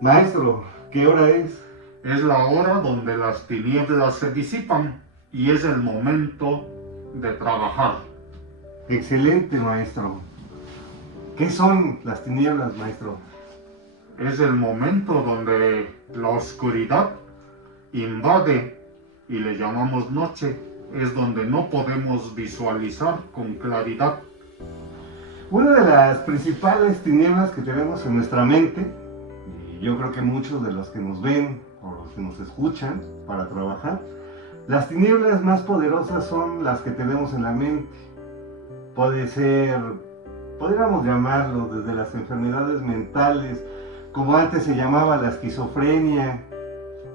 Maestro, ¿qué hora es? Es la hora donde las tinieblas se disipan y es el momento de trabajar. Excelente, maestro. ¿Qué son las tinieblas, maestro? Es el momento donde la oscuridad invade y le llamamos noche. Es donde no podemos visualizar con claridad. Una de las principales tinieblas que tenemos en nuestra mente, y yo creo que muchos de los que nos ven o los que nos escuchan para trabajar, las tinieblas más poderosas son las que tenemos en la mente. Puede ser, podríamos llamarlo desde las enfermedades mentales, como antes se llamaba la esquizofrenia,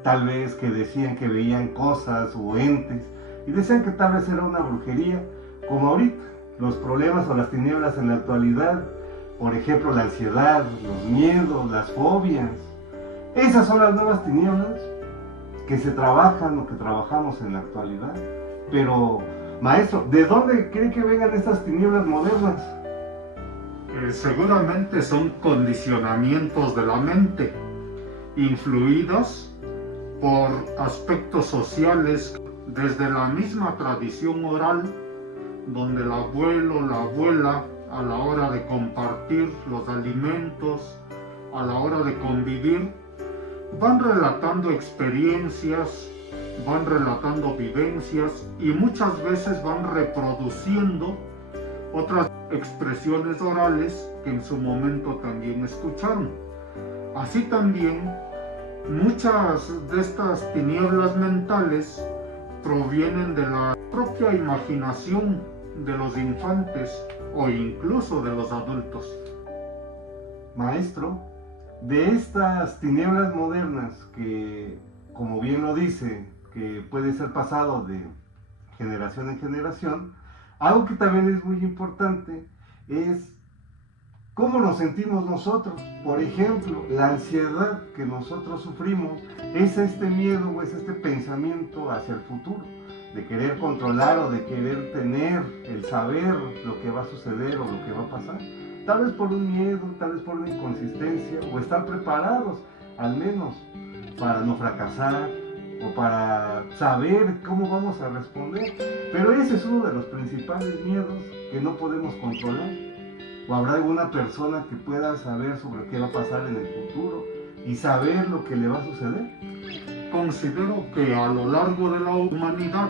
tal vez que decían que veían cosas o entes, y decían que tal vez era una brujería, como ahorita, los problemas o las tinieblas en la actualidad, por ejemplo la ansiedad, los miedos, las fobias. Esas son las nuevas tinieblas que se trabajan o que trabajamos en la actualidad. Pero, maestro, ¿de dónde cree que vengan estas tinieblas modernas? Seguramente son condicionamientos de la mente, influidos por aspectos sociales desde la misma tradición oral, donde el abuelo, la abuela, a la hora de compartir los alimentos, a la hora de convivir, van relatando experiencias, van relatando vivencias y muchas veces van reproduciendo otras expresiones orales que en su momento también escucharon. Así también, muchas de estas tinieblas mentales provienen de la propia imaginación de los infantes o incluso de los adultos. Maestro, de estas tinieblas modernas que, como bien lo dice, que puede ser pasado de generación en generación, algo que también es muy importante es cómo nos sentimos nosotros. Por ejemplo, la ansiedad que nosotros sufrimos es este miedo o es este pensamiento hacia el futuro, de querer controlar o de querer tener el saber lo que va a suceder o lo que va a pasar. Tal vez por un miedo, tal vez por una inconsistencia, o estar preparados al menos para no fracasar o para saber cómo vamos a responder. Pero ese es uno de los principales miedos que no podemos controlar. ¿O habrá alguna persona que pueda saber sobre qué va a pasar en el futuro y saber lo que le va a suceder? Considero que a lo largo de la humanidad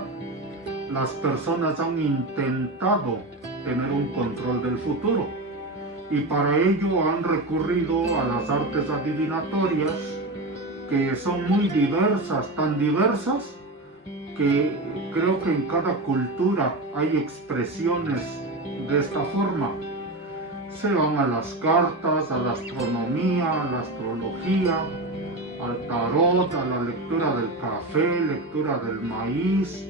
las personas han intentado tener un control del futuro y para ello han recurrido a las artes adivinatorias, que son muy diversas, tan diversas que creo que en cada cultura hay expresiones de esta forma. Se van a las cartas, a la astronomía, a la astrología, al tarot, a la lectura del café, lectura del maíz,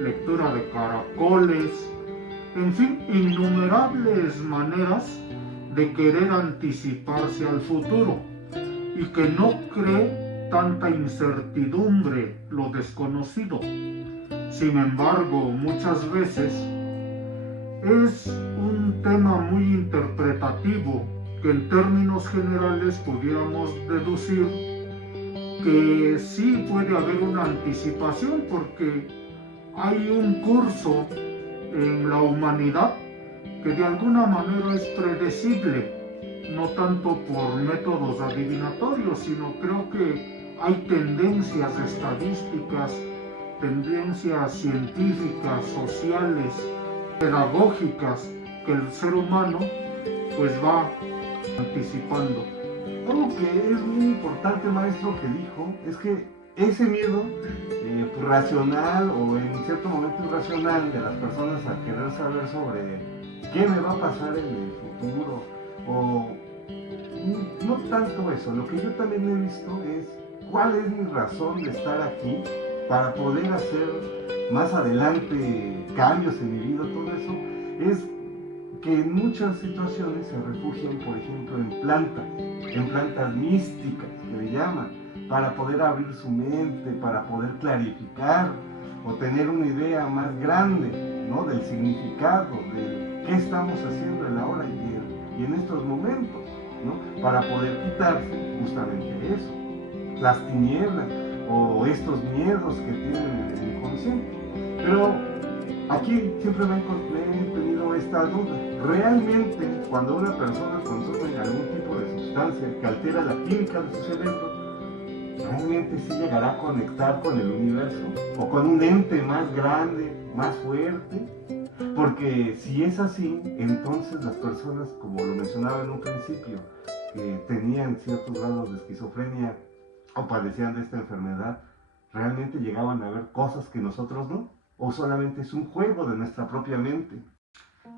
lectura de caracoles, en fin, innumerables maneras de querer anticiparse al futuro y que no cree tanta incertidumbre, lo desconocido. Sin embargo, muchas veces es un tema muy interpretativo que en términos generales pudiéramos deducir que sí puede haber una anticipación porque hay un curso en la humanidad que de alguna manera es predecible, no tanto por métodos adivinatorios, sino creo que hay tendencias estadísticas, tendencias científicas, sociales, pedagógicas que el ser humano pues va anticipando. Algo que es muy importante, maestro, que dijo, es que ese miedo racional o en cierto momento irracional de las personas a querer saber sobre qué me va a pasar en el futuro, o no tanto eso, lo que yo también he visto es cuál es mi razón de estar aquí para poder hacer más adelante cambios en mi vida, todo eso, es que en muchas situaciones se refugian, por ejemplo, en plantas místicas, que le llaman, para poder abrir su mente, para poder clarificar o tener una idea más grande, ¿no?, del significado, de qué estamos haciendo en la hora y en estos momentos. ¿no? Para poder quitarse justamente eso, las tinieblas o estos miedos que tienen el inconsciente. Pero aquí siempre me he tenido esta duda. Realmente, cuando una persona consume algún tipo de sustancia que altera la química de su cerebro, ¿realmente sí llegará a conectar con el universo? ¿O con un ente más grande, más fuerte? Porque si es así, entonces las personas, como lo mencionaba en un principio, que tenían ciertos grados de esquizofrenia o padecían de esta enfermedad, ¿realmente llegaban a ver cosas que nosotros no? ¿O solamente es un juego de nuestra propia mente?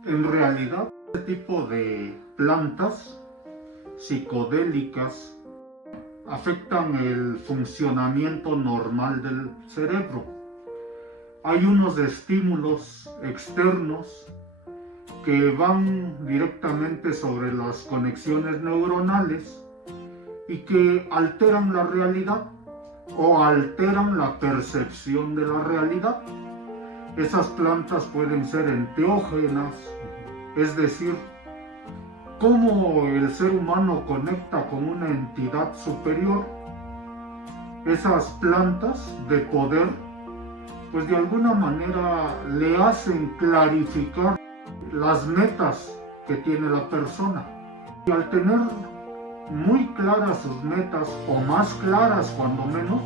En realidad, este tipo de plantas psicodélicas afectan el funcionamiento normal del cerebro. Hay unos estímulos externos que van directamente sobre las conexiones neuronales y que alteran la realidad o alteran la percepción de la realidad. Esas plantas pueden ser enteógenas, es decir, cómo el ser humano conecta con una entidad superior. Esas plantas de poder, pues de alguna manera le hacen clarificar las metas que tiene la persona. Y al tener muy claras sus metas, o más claras cuando menos,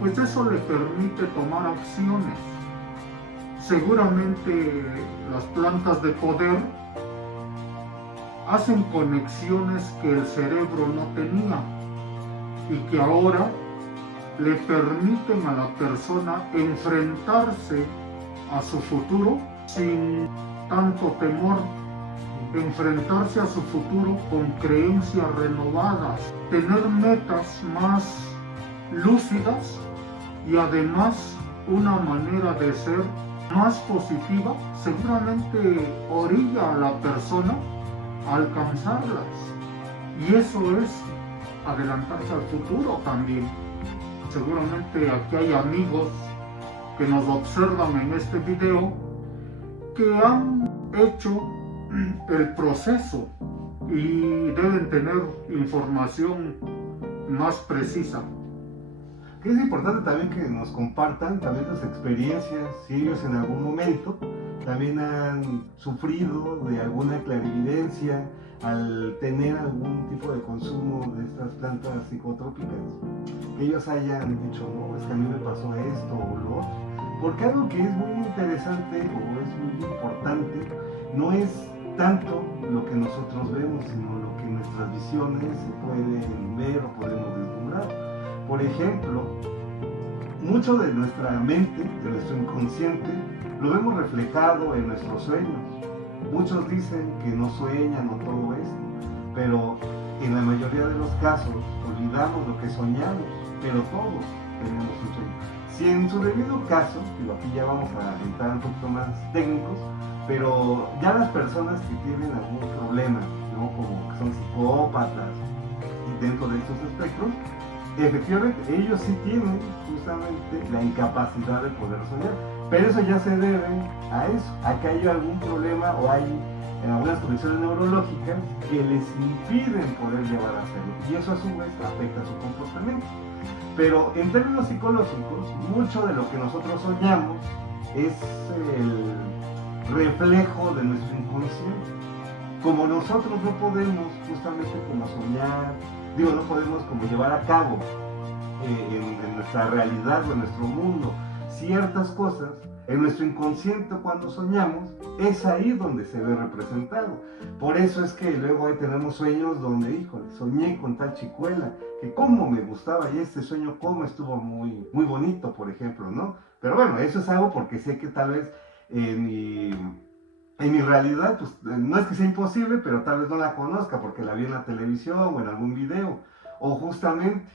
pues eso le permite tomar acciones. Seguramente las plantas de poder hacen conexiones que el cerebro no tenía y que ahora le permiten a la persona enfrentarse a su futuro sin tanto temor, enfrentarse a su futuro con creencias renovadas, tener metas más lúcidas y además una manera de ser más positiva, seguramente orilla a la persona a alcanzarlas. Y eso es adelantarse al futuro también. Seguramente aquí hay amigos que nos observan en este video que han hecho el proceso y deben tener información más precisa. Que es importante también que nos compartan también sus experiencias, si ellos en algún momento también han sufrido de alguna clarividencia al tener algún tipo de consumo de estas plantas psicotrópicas, que ellos hayan dicho, no, es que a mí me pasó esto o lo otro. Porque algo que es muy interesante o es muy importante no es tanto lo que nosotros vemos, sino lo que nuestras visiones se pueden ver o podemos vislumbrar. Por ejemplo, mucho de nuestra mente, de nuestro inconsciente, lo vemos reflejado en nuestros sueños. Muchos dicen que no sueñan o todo esto, pero en la mayoría de los casos olvidamos lo que soñamos, pero todos tenemos un sueño. Si en su debido caso, y aquí ya vamos a entrar un poquito más técnicos, pero ya las personas que tienen algún problema, ¿no? Como que son psicópatas y dentro de estos espectros, efectivamente ellos sí tienen justamente la incapacidad de poder soñar, pero eso ya se debe a eso, a que hay algún problema o hay algunas condiciones neurológicas que les impiden poder llevar a hacerlo, y eso a su vez afecta su comportamiento. Pero en términos psicológicos, mucho de lo que nosotros soñamos es el reflejo de nuestro inconsciente. Como nosotros no podemos justamente como soñar, no podemos como llevar a cabo en nuestra realidad o en nuestro mundo ciertas cosas, en nuestro inconsciente cuando soñamos, es ahí donde se ve representado. Por eso es que luego ahí tenemos sueños donde, híjole, soñé con tal chicuela, que cómo me gustaba, y este sueño cómo estuvo muy, muy bonito, por ejemplo, ¿no? Pero bueno, eso es algo porque sé que tal vez en mi realidad, pues no es que sea imposible, pero tal vez no la conozca porque la vi en la televisión o en algún video. O justamente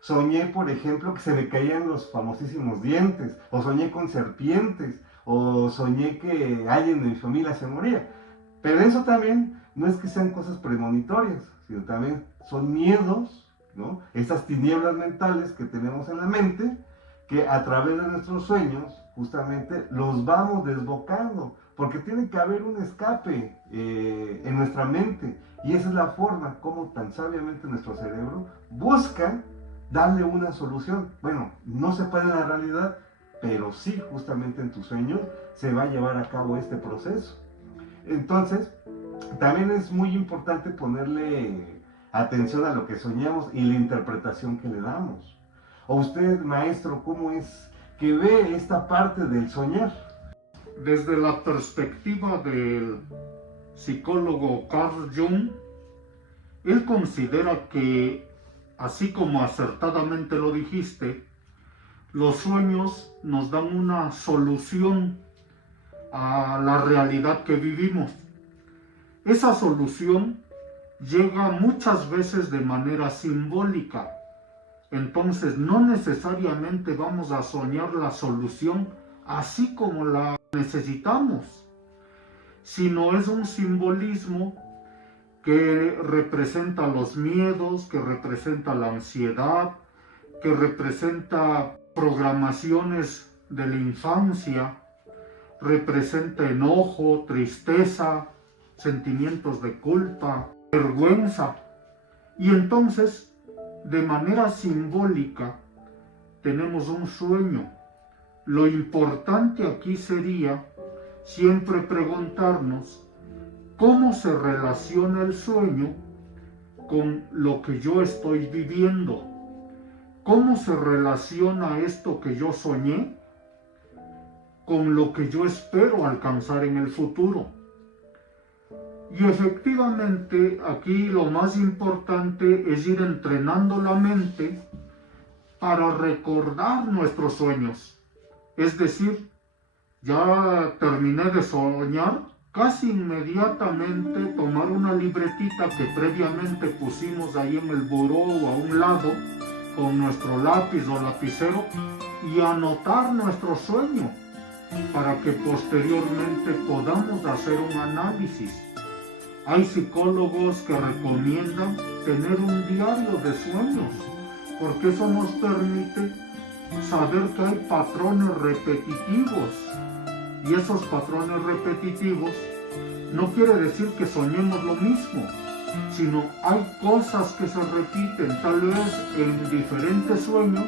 soñé, por ejemplo, que se me caían los famosísimos dientes, o soñé con serpientes, o soñé que alguien de mi familia se moría. Pero eso también no es que sean cosas premonitorias, sino también son miedos, ¿no? Estas tinieblas mentales que tenemos en la mente, que a través de nuestros sueños justamente los vamos desbocando porque tiene que haber un escape en nuestra mente, y esa es la forma como tan sabiamente nuestro cerebro busca darle una solución. Bueno, no se puede en la realidad, pero sí, justamente en tus sueños se va a llevar a cabo este proceso. Entonces, también es muy importante ponerle atención a lo que soñamos y la interpretación que le damos. O usted, maestro, ¿cómo es que ve esta parte del soñar? Desde la perspectiva del psicólogo Carl Jung, él considera que, así como acertadamente lo dijiste, los sueños nos dan una solución a la realidad que vivimos. Esa solución llega muchas veces de manera simbólica. Entonces no necesariamente vamos a soñar la solución así como la necesitamos, sino es un simbolismo que representa los miedos, que representa la ansiedad, que representa programaciones de la infancia, representa enojo, tristeza, sentimientos de culpa, vergüenza. Y entonces, de manera simbólica, tenemos un sueño. Lo importante aquí sería siempre preguntarnos cómo se relaciona el sueño con lo que yo estoy viviendo. ¿Cómo se relaciona esto que yo soñé con lo que yo espero alcanzar en el futuro? Y efectivamente aquí lo más importante es ir entrenando la mente para recordar nuestros sueños. Es decir, ya terminé de soñar, casi inmediatamente tomar una libretita que previamente pusimos ahí en el buró o a un lado con nuestro lápiz o lapicero y anotar nuestro sueño para que posteriormente podamos hacer un análisis. Hay psicólogos que recomiendan tener un diario de sueños, porque eso nos permite saber que hay patrones repetitivos. Y esos patrones repetitivos no quiere decir que soñemos lo mismo, sino hay cosas que se repiten. Tal vez en diferentes sueños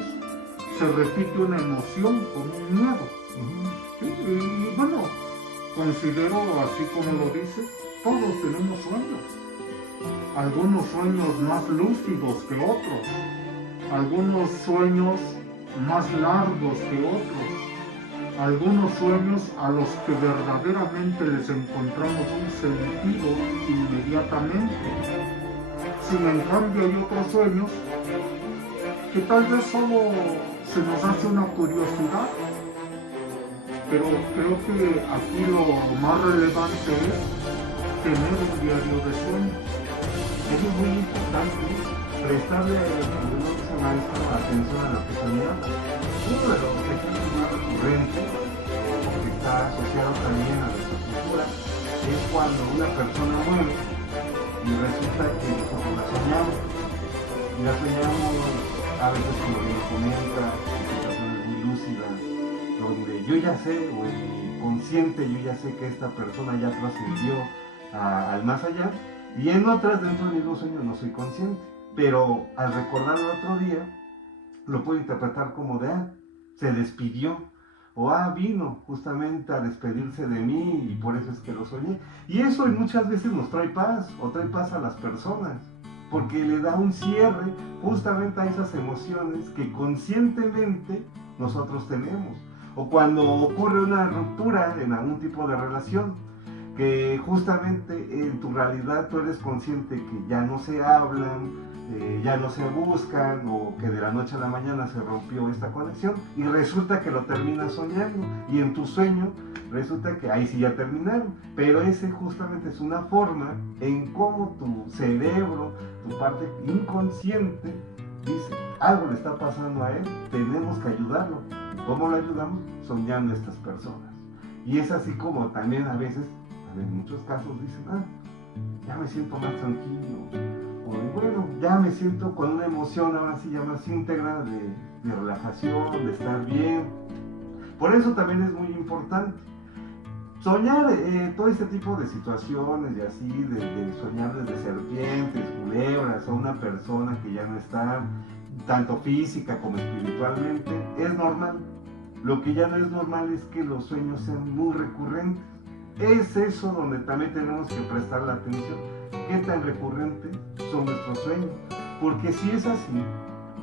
se repite una emoción como un miedo. Y bueno, considero, así como lo dice, todos tenemos sueños. Algunos sueños más lúcidos que otros, algunos sueños más largos que otros, algunos sueños a los que verdaderamente les encontramos un sentido inmediatamente. Sin en cambio hay otros sueños que tal vez solo se nos hace una curiosidad, pero creo que aquí lo más relevante es tener un diario de sueños. Eso es muy importante, prestarle atención a lo que soñamos. Uno de los ejemplos más recurrentes, que está asociado también a nuestra cultura, es cuando una persona muere y resulta que nosotros la soñamos. Y la soñamos a veces, como bien comenta, en situaciones muy lúcidas, donde yo ya sé, o en mi consciente yo ya sé que esta persona ya trascendió al más allá, y en otras dentro del mismo sueño no soy consciente, pero al recordarlo otro día lo puedo interpretar como de se despidió, o vino justamente a despedirse de mí y por eso es que lo soñé. Y eso muchas veces nos trae paz, o trae paz a las personas, porque le da un cierre justamente a esas emociones que conscientemente nosotros tenemos. O cuando ocurre una ruptura en algún tipo de relación, que justamente en tu realidad tú eres consciente que ya no se hablan, ya no se buscan, o que de la noche a la mañana se rompió esta conexión y resulta que lo terminas soñando, y en tu sueño resulta que ahí sí ya terminaron, pero ese justamente es una forma en cómo tu cerebro, tu parte inconsciente dice, algo le está pasando a él, tenemos que ayudarlo. ¿Cómo lo ayudamos? Soñando a estas personas. Y es así como también a veces, en muchos casos dicen, ya me siento más tranquilo, o bueno, ya me siento con una emoción ahora sí ya más íntegra de relajación, de estar bien. Por eso también es muy importante soñar todo este tipo de situaciones y así, de soñar desde serpientes, culebras, a una persona que ya no está, tanto física como espiritualmente, es normal. Lo que ya no es normal es que los sueños sean muy recurrentes. Es eso donde también tenemos que prestar la atención. ¿Qué tan recurrentes son nuestros sueños? Porque si es así,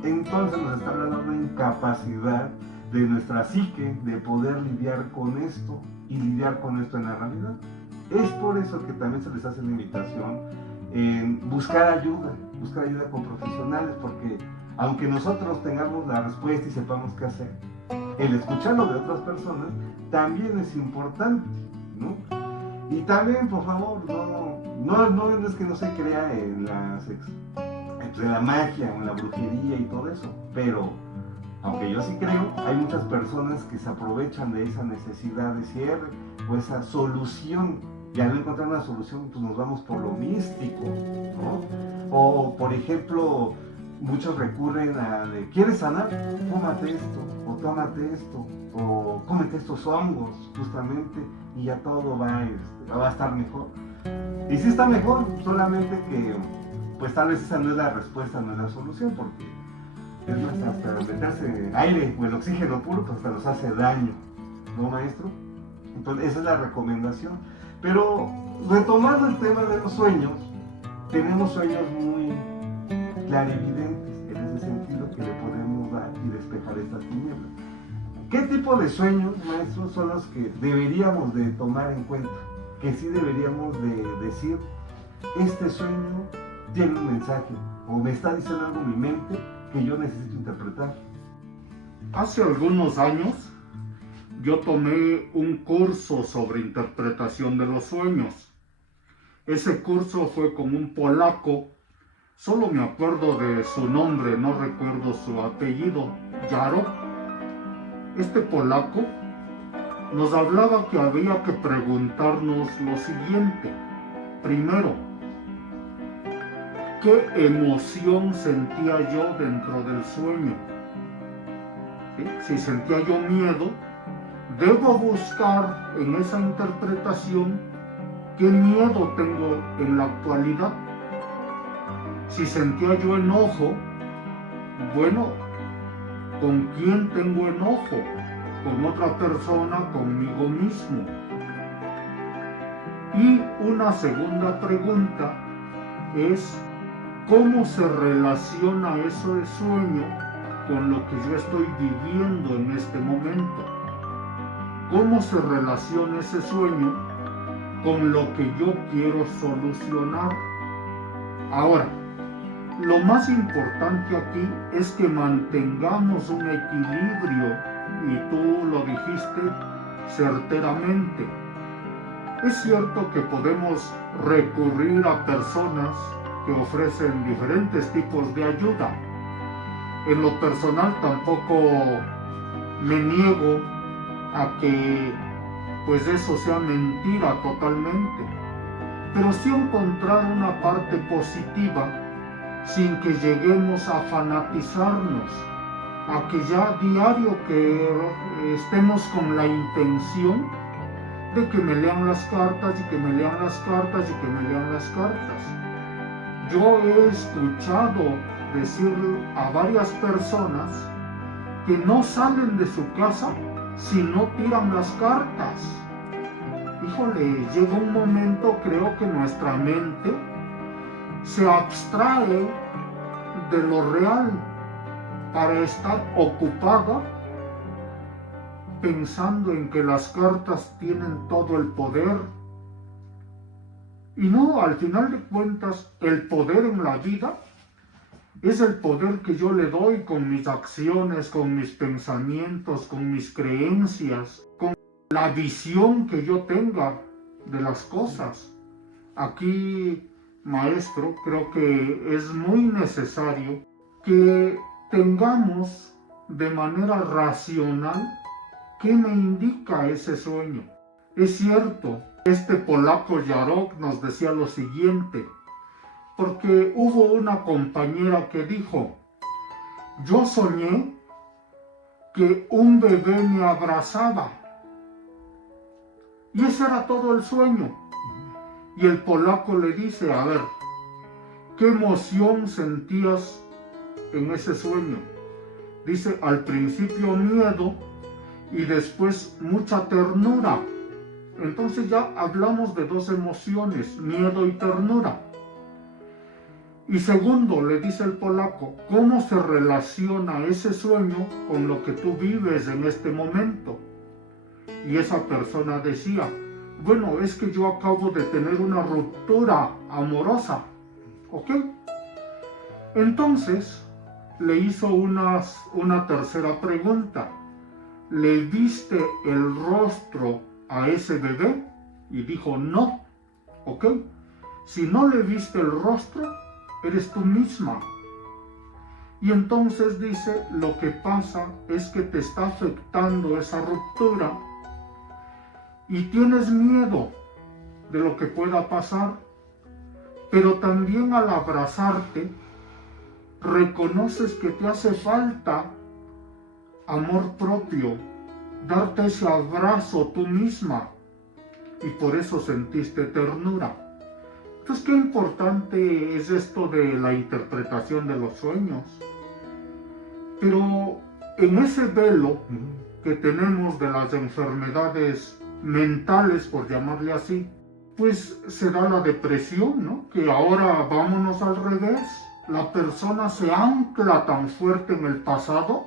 entonces nos está hablando de una incapacidad de nuestra psique de poder lidiar con esto y lidiar con esto en la realidad. Es por eso que también se les hace la invitación en buscar ayuda con profesionales, porque aunque nosotros tengamos la respuesta y sepamos qué hacer, el escucharlo de otras personas también es importante, ¿no? Y también, por favor, no es que no se crea en la magia o en la brujería y todo eso, pero aunque yo sí creo, hay muchas personas que se aprovechan de esa necesidad de cierre o esa solución. Y al no encontrar una solución, pues nos vamos por lo místico, ¿no? O, por ejemplo, muchos recurren a de, ¿quieres sanar? Fúmate esto, o tómate esto, o cómete estos hongos, justamente, y ya todo va a estar mejor. Y sí está mejor, solamente que, pues tal vez esa no es la respuesta, no es la solución, porque es más, hasta meterse aire o el oxígeno puro, pues hasta nos hace daño, ¿no, maestro? Entonces, esa es la recomendación. Pero, retomando el tema de los sueños, tenemos sueños muy clarividentes, en ese sentido que le podemos dar y despejar estas tinieblas. ¿Qué tipo de sueños, maestros, son los que deberíamos de tomar en cuenta? Que sí deberíamos de decir, este sueño tiene un mensaje, o me está diciendo algo en mi mente que yo necesito interpretar. Hace algunos años yo tomé un curso sobre interpretación de los sueños. Ese curso fue con un polaco, solo me acuerdo de su nombre, no recuerdo su apellido, Jarok. Este polaco nos hablaba que había que preguntarnos lo siguiente. Primero, ¿qué emoción sentía yo dentro del sueño? ¿Sí? Si sentía yo miedo, debo buscar en esa interpretación qué miedo tengo en la actualidad. Si sentía yo enojo, bueno, ¿con quién tengo enojo? ¿Con otra persona? ¿Conmigo mismo? Y una segunda pregunta es, ¿cómo se relaciona ese sueño con lo que yo estoy viviendo en este momento? ¿Cómo se relaciona ese sueño con lo que yo quiero solucionar? Ahora, lo más importante aquí es que mantengamos un equilibrio, y tú lo dijiste certeramente. Es cierto que podemos recurrir a personas que ofrecen diferentes tipos de ayuda. En lo personal tampoco me niego a que pues eso sea mentira totalmente, pero sí encontrar una parte positiva sin que lleguemos a fanatizarnos, a que ya diario que estemos con la intención de que me lean las cartas y que me lean las cartas y que me lean las cartas. Yo he escuchado decir a varias personas que no salen de su casa si no tiran las cartas. Híjole, llega un momento, creo que nuestra mente se abstrae de lo real para estar ocupada pensando en que las cartas tienen todo el poder. Y no, al final de cuentas, el poder en la vida es el poder que yo le doy con mis acciones, con mis pensamientos, con mis creencias, con la visión que yo tenga de las cosas. Aquí, maestro, creo que es muy necesario que tengamos de manera racional qué me indica ese sueño. Es cierto, este polaco Jarok nos decía lo siguiente, porque hubo una compañera que dijo, yo soñé que un bebé me abrazaba Y ese era todo el sueño. Y el polaco le dice, a ver, ¿qué emoción sentías en ese sueño? Dice, al principio miedo y después mucha ternura. Entonces ya hablamos de dos emociones, miedo y ternura. Y segundo, le dice el polaco, ¿cómo se relaciona ese sueño con lo que tú vives en este momento? Y esa persona decía, bueno, es que yo acabo de tener una ruptura amorosa, ¿ok? Entonces le hizo una tercera pregunta. ¿Le viste el rostro a ese bebé? Y dijo, no, ¿ok? Si no le viste el rostro, eres tú misma. Y entonces dice, lo que pasa es que te está afectando esa ruptura y tienes miedo de lo que pueda pasar, pero también al abrazarte, reconoces que te hace falta amor propio, darte ese abrazo tú misma, y por eso sentiste ternura. Entonces, qué importante es esto de la interpretación de los sueños. Pero en ese velo que tenemos de las enfermedades mentales, por llamarle así, pues se da la depresión, ¿no? Que ahora vámonos al revés. La persona se ancla tan fuerte en el pasado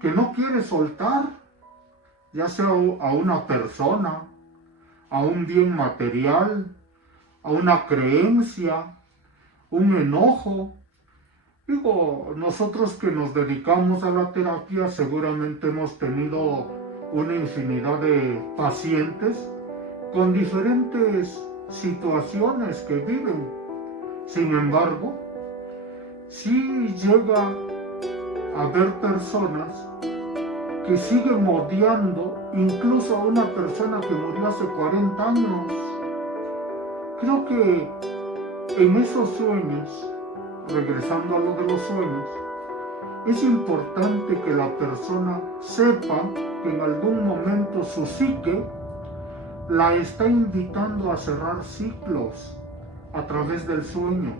que no quiere soltar, ya sea a una persona, a un bien material, a una creencia, un enojo. Digo, nosotros que nos dedicamos a la terapia seguramente hemos tenido una infinidad de pacientes con diferentes situaciones que viven. Sin embargo, sí llega a haber personas que siguen odiando incluso a una persona que murió hace 40 años. Creo que en esos sueños, regresando a lo de los sueños, es importante que la persona sepa que en algún momento su psique la está invitando a cerrar ciclos a través del sueño.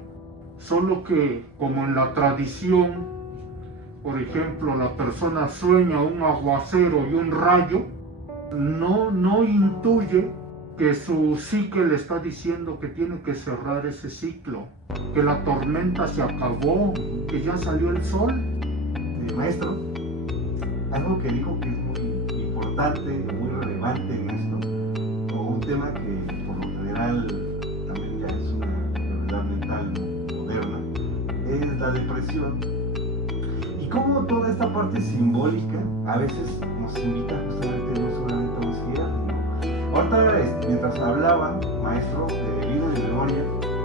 Solo que, como en la tradición, por ejemplo, la persona sueña un aguacero y un rayo, no intuye que su psique le está diciendo que tiene que cerrar ese ciclo, que la tormenta se acabó, que ya salió el sol. Maestro, algo que dijo que es muy importante, muy relevante en esto, o un tema que por lo general también ya es una enfermedad mental moderna, es la depresión. Y cómo toda esta parte simbólica a veces nos invita justamente no solamente a un cierre, ¿no? Ahorita, mientras hablaba, maestro, de vida y de memoria,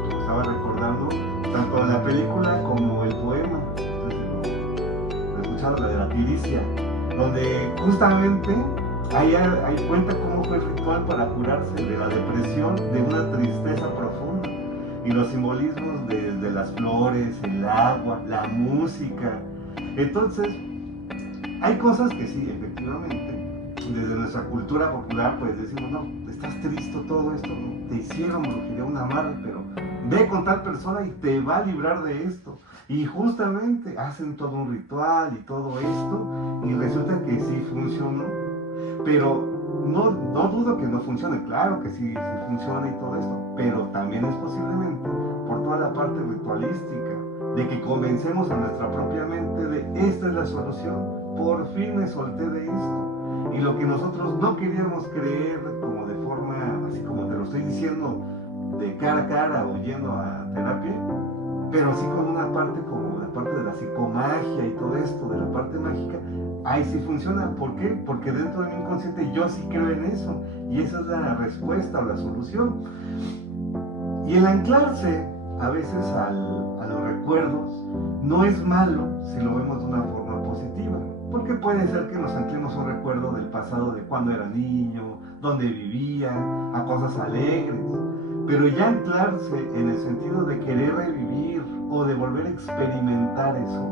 me estaba recordando tanto la película como el poema. La de la Tiricia, donde justamente ahí cuenta cómo fue el ritual para curarse de la depresión, de una tristeza profunda, y los simbolismos de las flores, el agua, la música. Entonces hay cosas que sí, efectivamente, desde nuestra cultura popular pues decimos, no, estás triste, todo esto, ¿no? Te hicieron brujería, un amarre, pero ve con tal persona y te va a librar de esto. Y justamente hacen todo un ritual y todo esto, y resulta que sí funcionó. Pero no dudo que no funcione, claro que sí funciona y todo esto, pero también es posiblemente por toda la parte ritualística, de que convencemos a nuestra propia mente de esta es la solución, por fin me solté de esto. Y lo que nosotros no queríamos creer como de forma, así como te lo estoy diciendo, de cara a cara o yendo a terapia, pero sí con una parte como la parte de la psicomagia y todo esto, de la parte mágica, ahí sí funciona. ¿Por qué? Porque dentro de mi inconsciente yo sí creo en eso, y esa es la respuesta o la solución. Y el anclarse a veces a los recuerdos no es malo si lo vemos de una forma positiva, porque puede ser que nos anclemos a un recuerdo del pasado, de cuando era niño, donde vivía, a cosas alegres. Pero ya anclarse en el sentido de querer revivir o de volver a experimentar eso,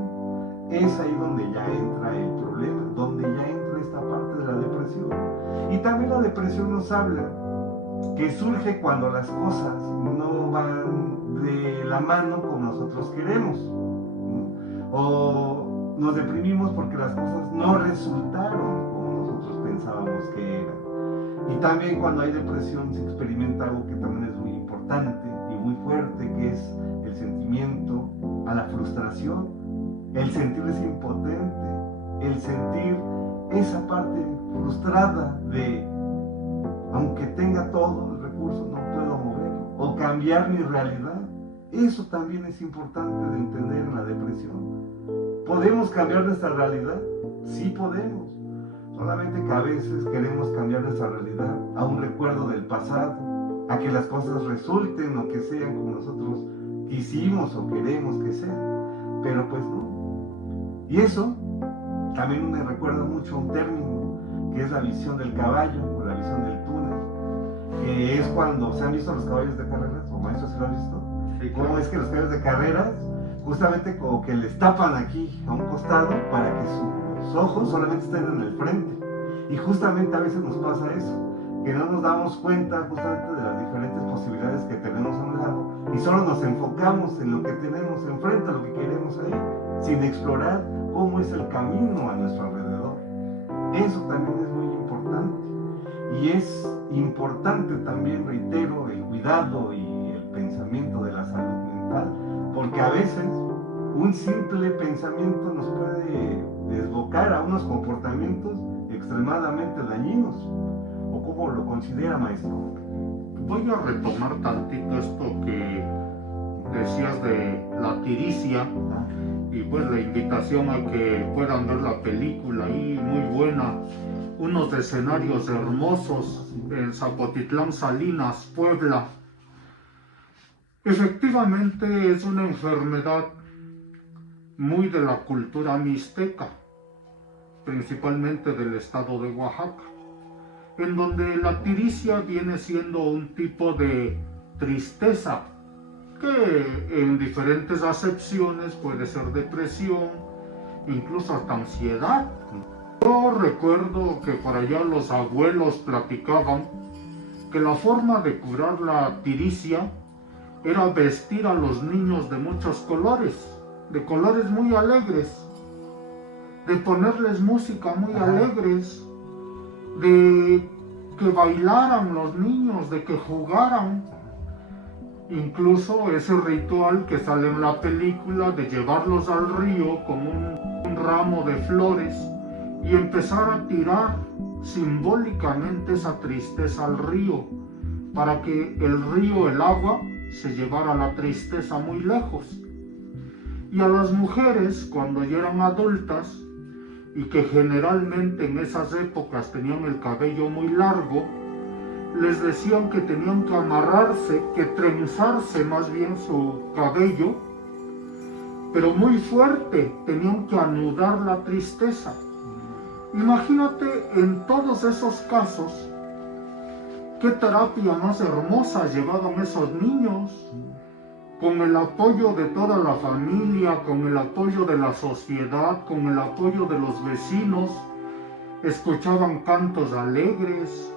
es ahí donde ya entra el problema, donde ya entra esta parte de la depresión. frustración. Y también la depresión nos habla que surge cuando las cosas no van de la mano como nosotros queremos, ¿no? O nos deprimimos porque las cosas no resultaron como nosotros pensábamos que eran. Y también cuando hay depresión se experimenta algo que también es muy importante y muy fuerte, que es el sentimiento a la frustración, el sentirse impotente, el sentir esa parte frustrada de, aunque tenga todos los recursos, no puedo moverlo, o cambiar mi realidad. Eso también es importante de entender en la depresión. ¿Podemos cambiar nuestra realidad? Sí podemos. Solamente que a veces queremos cambiar nuestra realidad a un recuerdo del pasado, a que las cosas resulten o que sean como nosotros quisimos o queremos que sean. Pero pues no. Y eso también me recuerda mucho a un término que es la visión del caballo o la visión del túnel, que es cuando se han visto los caballos de carreras, o maestros se lo han visto. Sí, ¿Cómo claro. es que los caballos de carreras justamente como que les tapan aquí a un costado para que sus ojos solamente estén en el frente? Y justamente a veces nos pasa eso, que no nos damos cuenta justamente de las diferentes posibilidades que tenemos a un lado y solo nos enfocamos en lo que tenemos enfrente, a lo que queremos ahí, sin explorar cómo es el camino a nuestro alrededor. Eso también es muy importante. Y es importante también, reitero, el cuidado y el pensamiento de la salud mental, porque a veces un simple pensamiento nos puede desbocar a unos comportamientos extremadamente dañinos. ¿O cómo lo considera, maestro? Voy a retomar tantito esto que decías de la tiricia y pues la invitación a que puedan ver la película ahí, muy buena. Unos escenarios hermosos en Zapotitlán, Salinas, Puebla. Efectivamente es una enfermedad muy de la cultura mixteca, principalmente del estado de Oaxaca, en donde la tiricia viene siendo un tipo de tristeza que en diferentes acepciones puede ser depresión, incluso hasta ansiedad. Yo recuerdo que por allá los abuelos platicaban que la forma de curar la tiricia era vestir a los niños de muchos colores, de colores muy alegres, de ponerles música muy alegres, de que bailaran los niños, de que jugaran. Incluso ese ritual que sale en la película de llevarlos al río con un ramo de flores y empezar a tirar simbólicamente esa tristeza al río, para que el río, el agua, se llevara la tristeza muy lejos. Y a las mujeres, cuando ya eran adultas, y que generalmente en esas épocas tenían el cabello muy largo, les decían que tenían que amarrarse, que trenzarse más bien su cabello, pero muy fuerte, tenían que anudar la tristeza. Imagínate en todos esos casos, qué terapia más hermosa llevaban esos niños, con el apoyo de toda la familia, con el apoyo de la sociedad, con el apoyo de los vecinos. Escuchaban cantos alegres,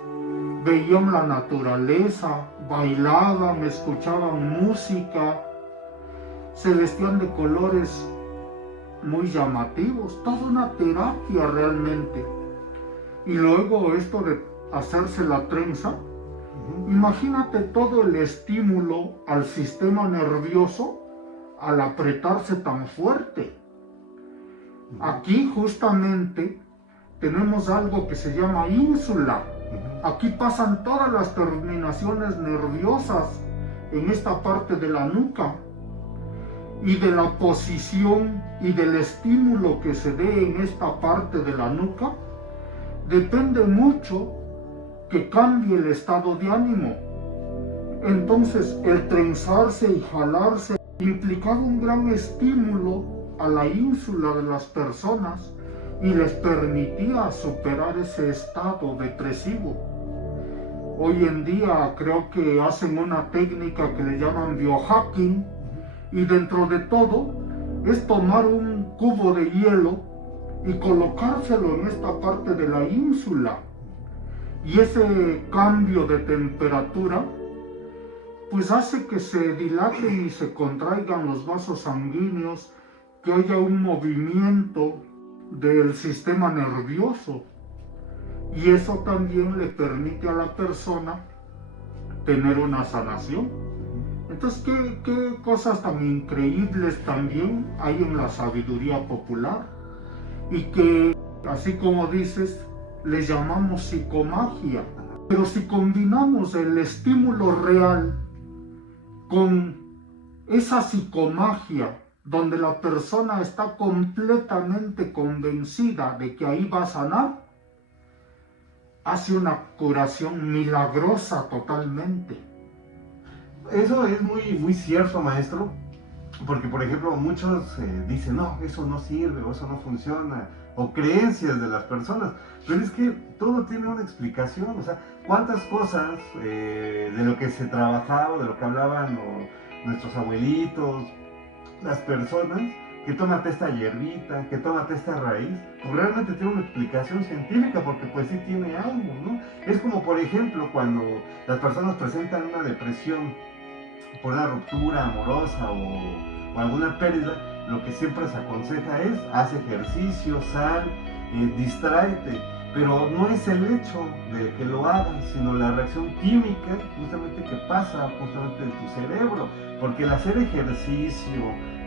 veían la naturaleza, bailaban, escuchaban música, se vestían de colores muy llamativos, toda una terapia realmente. Y luego esto de hacerse la trenza, imagínate todo el estímulo al sistema nervioso al apretarse tan fuerte. Aquí justamente tenemos algo que se llama ínsula. Aquí pasan todas las terminaciones nerviosas en esta parte de la nuca, y de la posición y del estímulo que se dé en esta parte de la nuca depende mucho que cambie el estado de ánimo. Entonces el trenzarse y jalarse implicaba un gran estímulo a la ínsula de las personas y les permitía superar ese estado depresivo. Hoy en día creo que hacen una técnica que le llaman biohacking, y dentro de todo es tomar un cubo de hielo y colocárselo en esta parte de la ínsula Y ese cambio de temperatura pues hace que se dilaten y se contraigan los vasos sanguíneos, que haya un movimiento del sistema nervioso. Y eso también le permite a la persona tener una sanación. Entonces, ¿qué cosas tan increíbles también hay en la sabiduría popular? Y que, así como dices, le llamamos psicomagia. Pero si combinamos el estímulo real con esa psicomagia, donde la persona está completamente convencida de que ahí va a sanar, hace una curación milagrosa totalmente. Eso es muy cierto, maestro, porque por ejemplo muchos dicen, no, eso no sirve, o eso no funciona, o creencias de las personas, pero es que todo tiene una explicación. O sea, cuántas cosas de lo que se trabajaba, de lo que hablaban nuestros abuelitos, las personas, que tómate esta hierbita, que tómate esta raíz, pues realmente tiene una explicación científica, porque pues sí tiene algo, ¿no? Es como por ejemplo cuando las personas presentan una depresión por una ruptura amorosa o alguna pérdida, lo que siempre se aconseja es, haz ejercicio, sal, distráete, pero no es el hecho de que lo hagas, sino la reacción química justamente que pasa justamente en tu cerebro, porque el hacer ejercicio,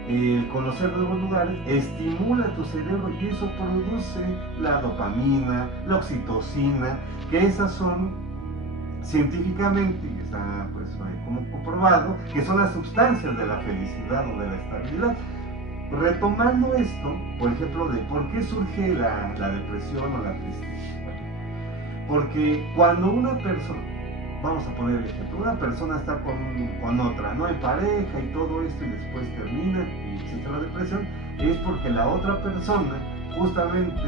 el conocer nuevos lugares, estimula tu cerebro y eso produce la dopamina, la oxitocina, que esas son científicamente, y está pues como comprobado, que son las sustancias de la felicidad o de la estabilidad. Retomando esto, por ejemplo, de por qué surge la depresión o la tristeza. Porque cuando una persona, vamos a poner el ejemplo, una persona está con otra, no hay pareja y todo esto, y después termina y existe la depresión, es porque la otra persona justamente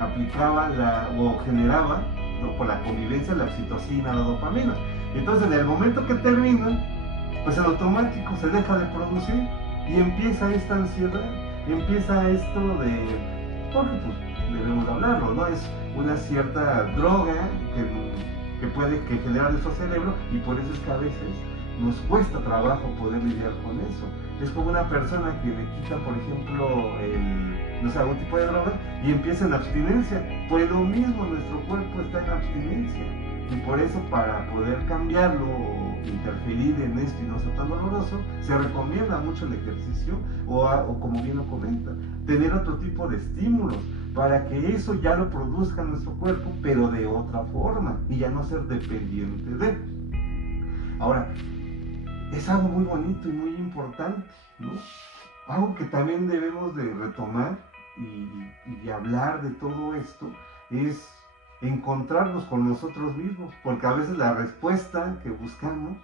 aplicaba o generaba, ¿no?, por la convivencia, la oxitocina, la dopamina. Entonces en el momento que termina, pues en automático se deja de producir y empieza esta ansiedad, empieza esto de, porque pues debemos hablarlo, ¿no? Es una cierta droga que puede generar nuestro cerebro, y por eso es que a veces nos cuesta trabajo poder lidiar con eso. Es como una persona que le quita, por ejemplo, algún tipo de droga y empieza en abstinencia. Pues lo mismo, nuestro cuerpo está en abstinencia. Y por eso, para poder cambiarlo o interferir en esto y no ser tan doloroso, se recomienda mucho el ejercicio o como bien lo comenta, tener otro tipo de estímulos para que eso ya lo produzca nuestro cuerpo, pero de otra forma, y ya no ser dependiente de. Ahora, es algo muy bonito y muy importante, ¿no? Algo que también debemos de retomar y hablar de todo esto es encontrarnos con nosotros mismos, porque a veces la respuesta que buscamos,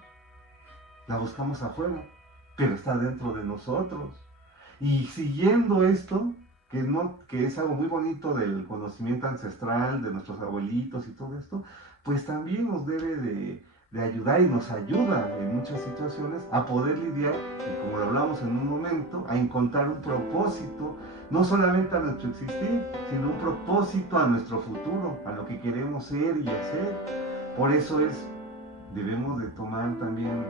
la buscamos afuera, pero está dentro de nosotros. Y siguiendo esto, que es algo muy bonito del conocimiento ancestral, de nuestros abuelitos y todo esto, pues también nos debe de ayudar y nos ayuda en muchas situaciones a poder lidiar, y como lo hablamos en un momento, a encontrar un propósito, no solamente a nuestro existir, sino un propósito a nuestro futuro, a lo que queremos ser y hacer. Por eso debemos de tomar también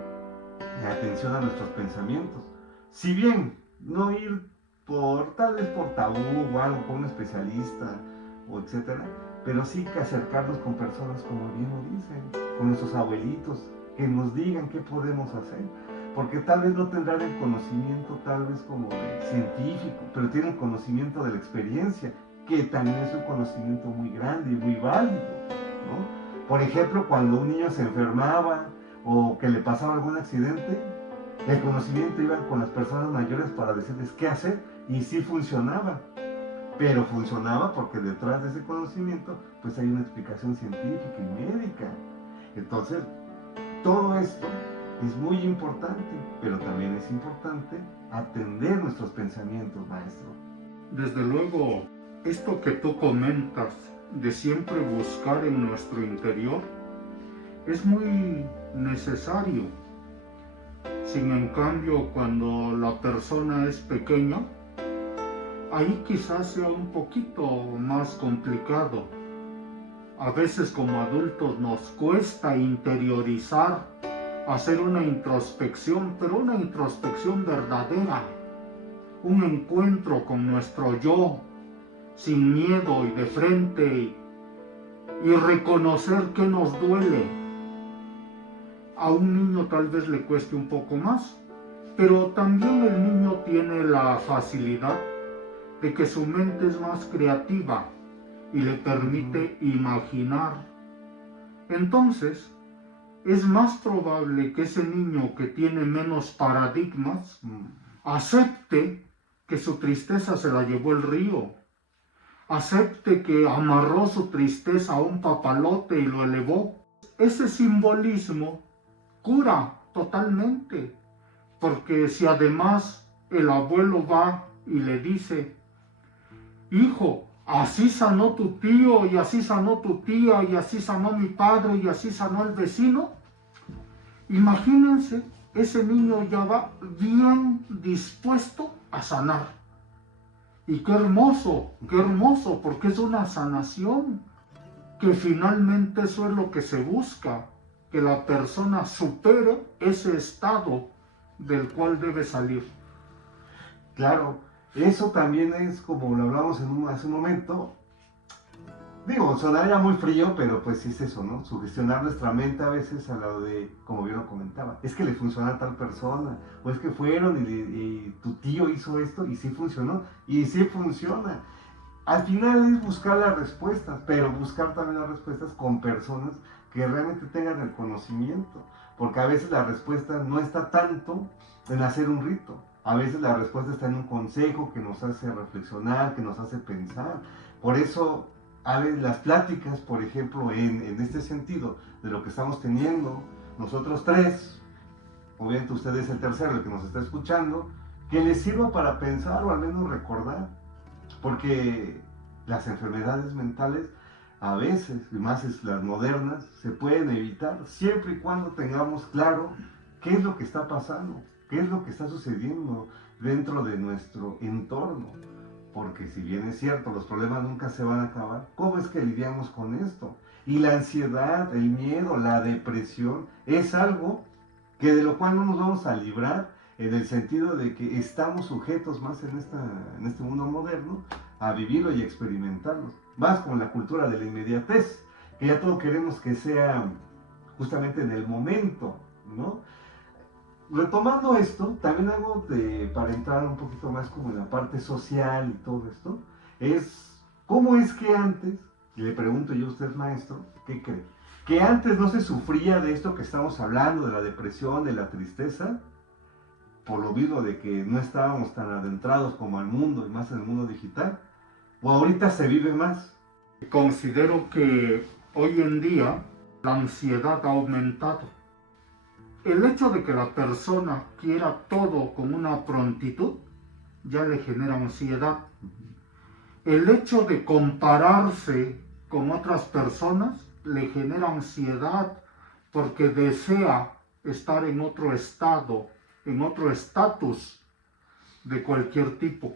atención a nuestros pensamientos. Si bien no ir tal vez por tabú o algo con un especialista o etcétera, pero sí que acercarnos con personas, como bien lo dicen, con nuestros abuelitos, que nos digan qué podemos hacer, porque tal vez no tendrán el conocimiento tal vez como de científico, pero tienen conocimiento de la experiencia, que también es un conocimiento muy grande y muy válido, ¿no? Por ejemplo, cuando un niño se enfermaba o que le pasaba algún accidente, el conocimiento iba con las personas mayores para decirles qué hacer, y sí funcionaba. Pero funcionaba porque detrás de ese conocimiento pues hay una explicación científica y médica. Entonces, todo esto es muy importante, pero también es importante atender nuestros pensamientos, maestro. Desde luego, esto que tú comentas de siempre buscar en nuestro interior es muy necesario. Sin en cambio, cuando la persona es pequeña, ahí quizás sea un poquito más complicado, a veces como adultos nos cuesta interiorizar, hacer una introspección, pero una introspección verdadera, un encuentro con nuestro yo, sin miedo y de frente, y reconocer que nos duele. A un niño tal vez le cueste un poco más, pero también el niño tiene la facilidad de que su mente es más creativa y le permite imaginar. Entonces, es más probable que ese niño que tiene menos paradigmas acepte que su tristeza se la llevó el río, acepte que amarró su tristeza a un papalote y lo elevó. Ese simbolismo cura totalmente, porque si además el abuelo va y le dice: hijo, así sanó tu tío, y así sanó tu tía, y así sanó mi padre, y así sanó el vecino, imagínense, ese niño ya va bien dispuesto a sanar. Y qué hermoso, porque es una sanación, que finalmente eso es lo que se busca, que la persona supere ese estado del cual debe salir. Claro, eso también es como lo hablamos hace un momento. Digo, sonaría muy frío, pero pues sí es eso, ¿no? Sugestionar nuestra mente a veces a lo de, como bien lo comentaba, es que le funciona a tal persona, o es que fueron y tu tío hizo esto y sí funcionó, y sí funciona. Al final es buscar las respuestas, pero buscar también las respuestas con personas que realmente tengan el conocimiento, porque a veces la respuesta no está tanto en hacer un rito, a veces la respuesta está en un consejo que nos hace reflexionar, que nos hace pensar. Por eso a ver, las pláticas, por ejemplo, en este sentido de lo que estamos teniendo, nosotros tres, obviamente usted es el tercero, el que nos está escuchando, que les sirva para pensar o al menos recordar, porque las enfermedades mentales a veces, y más las modernas, se pueden evitar siempre y cuando tengamos claro qué es lo que está pasando, qué es lo que está sucediendo dentro de nuestro entorno. Porque si bien es cierto, los problemas nunca se van a acabar, ¿cómo es que lidiamos con esto? Y la ansiedad, el miedo, la depresión, es algo que de lo cual no nos vamos a librar, en el sentido de que estamos sujetos más en este mundo moderno a vivirlo y experimentarlo. Más con la cultura de la inmediatez, que ya todo queremos que sea justamente en el momento, ¿no? Retomando esto, también algo para entrar un poquito más como en la parte social y todo esto, es cómo es que antes, le pregunto yo a usted, maestro, ¿qué cree? Que antes no se sufría de esto que estamos hablando, de la depresión, de la tristeza, por lo mismo de que no estábamos tan adentrados como al mundo y más en el mundo digital, o ahorita se vive más. Considero que hoy en día la ansiedad ha aumentado. El hecho de que la persona quiera todo con una prontitud ya le genera ansiedad. El hecho de compararse con otras personas le genera ansiedad porque desea estar en otro estado, en otro estatus de cualquier tipo.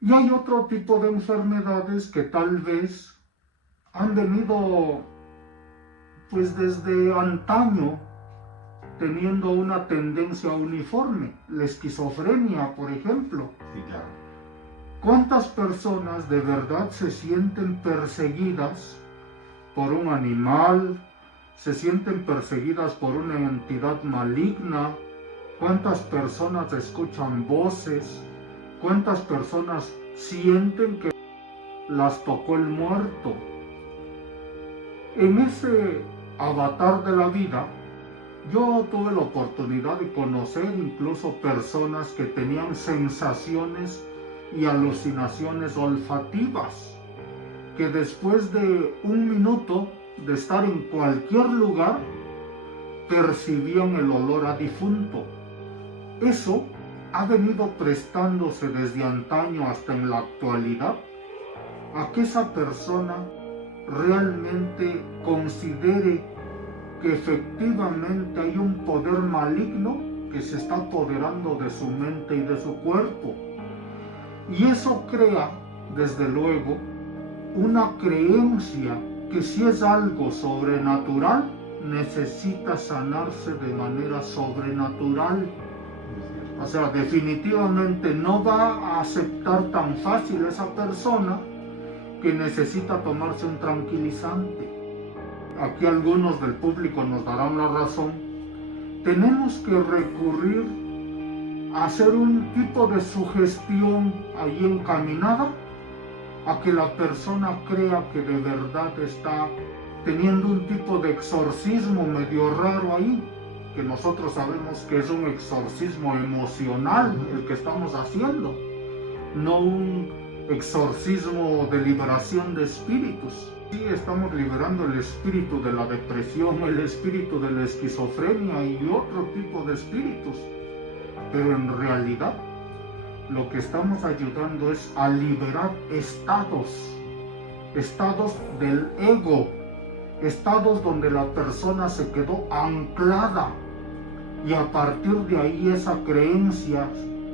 Y hay otro tipo de enfermedades que tal vez han venido pues desde antaño, teniendo una tendencia uniforme, la esquizofrenia, por ejemplo. Sí, claro. ¿Cuántas personas de verdad se sienten perseguidas por un animal, se sienten perseguidas por una entidad maligna? ¿Cuántas personas escuchan voces? ¿Cuántas personas sienten que las tocó el muerto? En ese avatar de la vida, yo tuve la oportunidad de conocer incluso personas que tenían sensaciones y alucinaciones olfativas, que después de un minuto de estar en cualquier lugar, percibían el olor a difunto. Eso ha venido prestándose desde antaño hasta en la actualidad a que esa persona realmente considere que efectivamente hay un poder maligno que se está apoderando de su mente y de su cuerpo. Y eso crea, desde luego, una creencia que si es algo sobrenatural, necesita sanarse de manera sobrenatural. O sea, definitivamente no va a aceptar tan fácil esa persona que necesita tomarse un tranquilizante. Aquí algunos del público nos darán la razón. Tenemos que recurrir a hacer un tipo de sugestión ahí encaminada a que la persona crea que de verdad está teniendo un tipo de exorcismo medio raro ahí, que nosotros sabemos que es un exorcismo emocional el que estamos haciendo, no un exorcismo de liberación de espíritus. Sí, estamos liberando el espíritu de la depresión, el espíritu de la esquizofrenia y otro tipo de espíritus, pero en realidad lo que estamos ayudando es a liberar estados del ego, estados donde la persona se quedó anclada y a partir de ahí esa creencia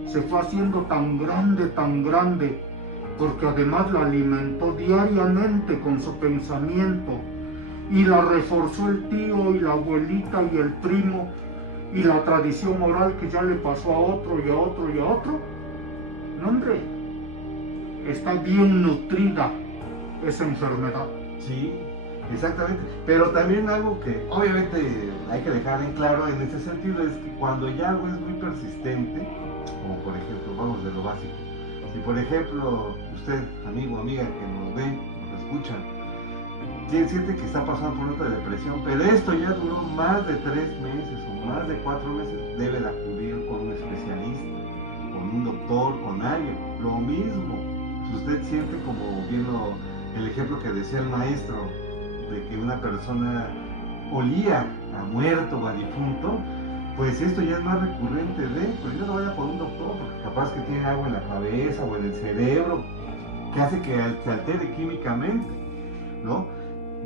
se fue haciendo tan grande, porque además la alimentó diariamente con su pensamiento y la reforzó el tío y la abuelita y el primo y la tradición oral que ya le pasó a otro y a otro y a otro. No, hombre, está bien nutrida esa enfermedad. Sí, exactamente. Pero también algo que obviamente hay que dejar en claro en ese sentido es que cuando ya algo es muy persistente, como por ejemplo, vamos de lo básico, si por ejemplo usted, amigo, amiga que nos ve, nos escucha, siente que está pasando por otra depresión, pero esto ya duró más de 3 meses o más de 4 meses, debe de acudir con un especialista, con un doctor, con alguien. Lo mismo, si usted siente, como viendo el ejemplo que decía el maestro, de que una persona olía a muerto o a difunto, pues esto ya es más recurrente pues ya no vaya por un doctor, porque capaz que tiene algo en la cabeza o en el cerebro que hace que se altere químicamente, ¿no?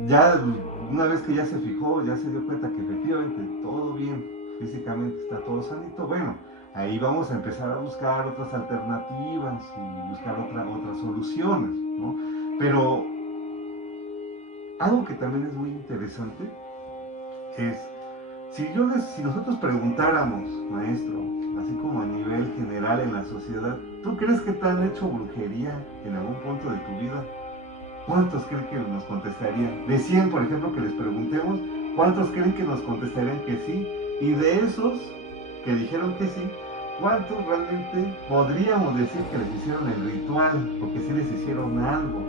Ya una vez que ya se fijó, ya se dio cuenta que efectivamente todo bien, físicamente está todo sanito, bueno, ahí vamos a empezar a buscar otras alternativas y buscar otras soluciones, ¿no? Pero algo que también es muy interesante es, si nosotros preguntáramos, maestro, así como a nivel general en la sociedad, ¿tú crees que te han hecho brujería en algún punto de tu vida? ¿Cuántos creen que nos contestarían? De 100, por ejemplo, que les preguntemos, ¿cuántos creen que nos contestarían que sí? Y de esos que dijeron que sí, ¿cuántos realmente podríamos decir que les hicieron el ritual? Porque sí les hicieron algo.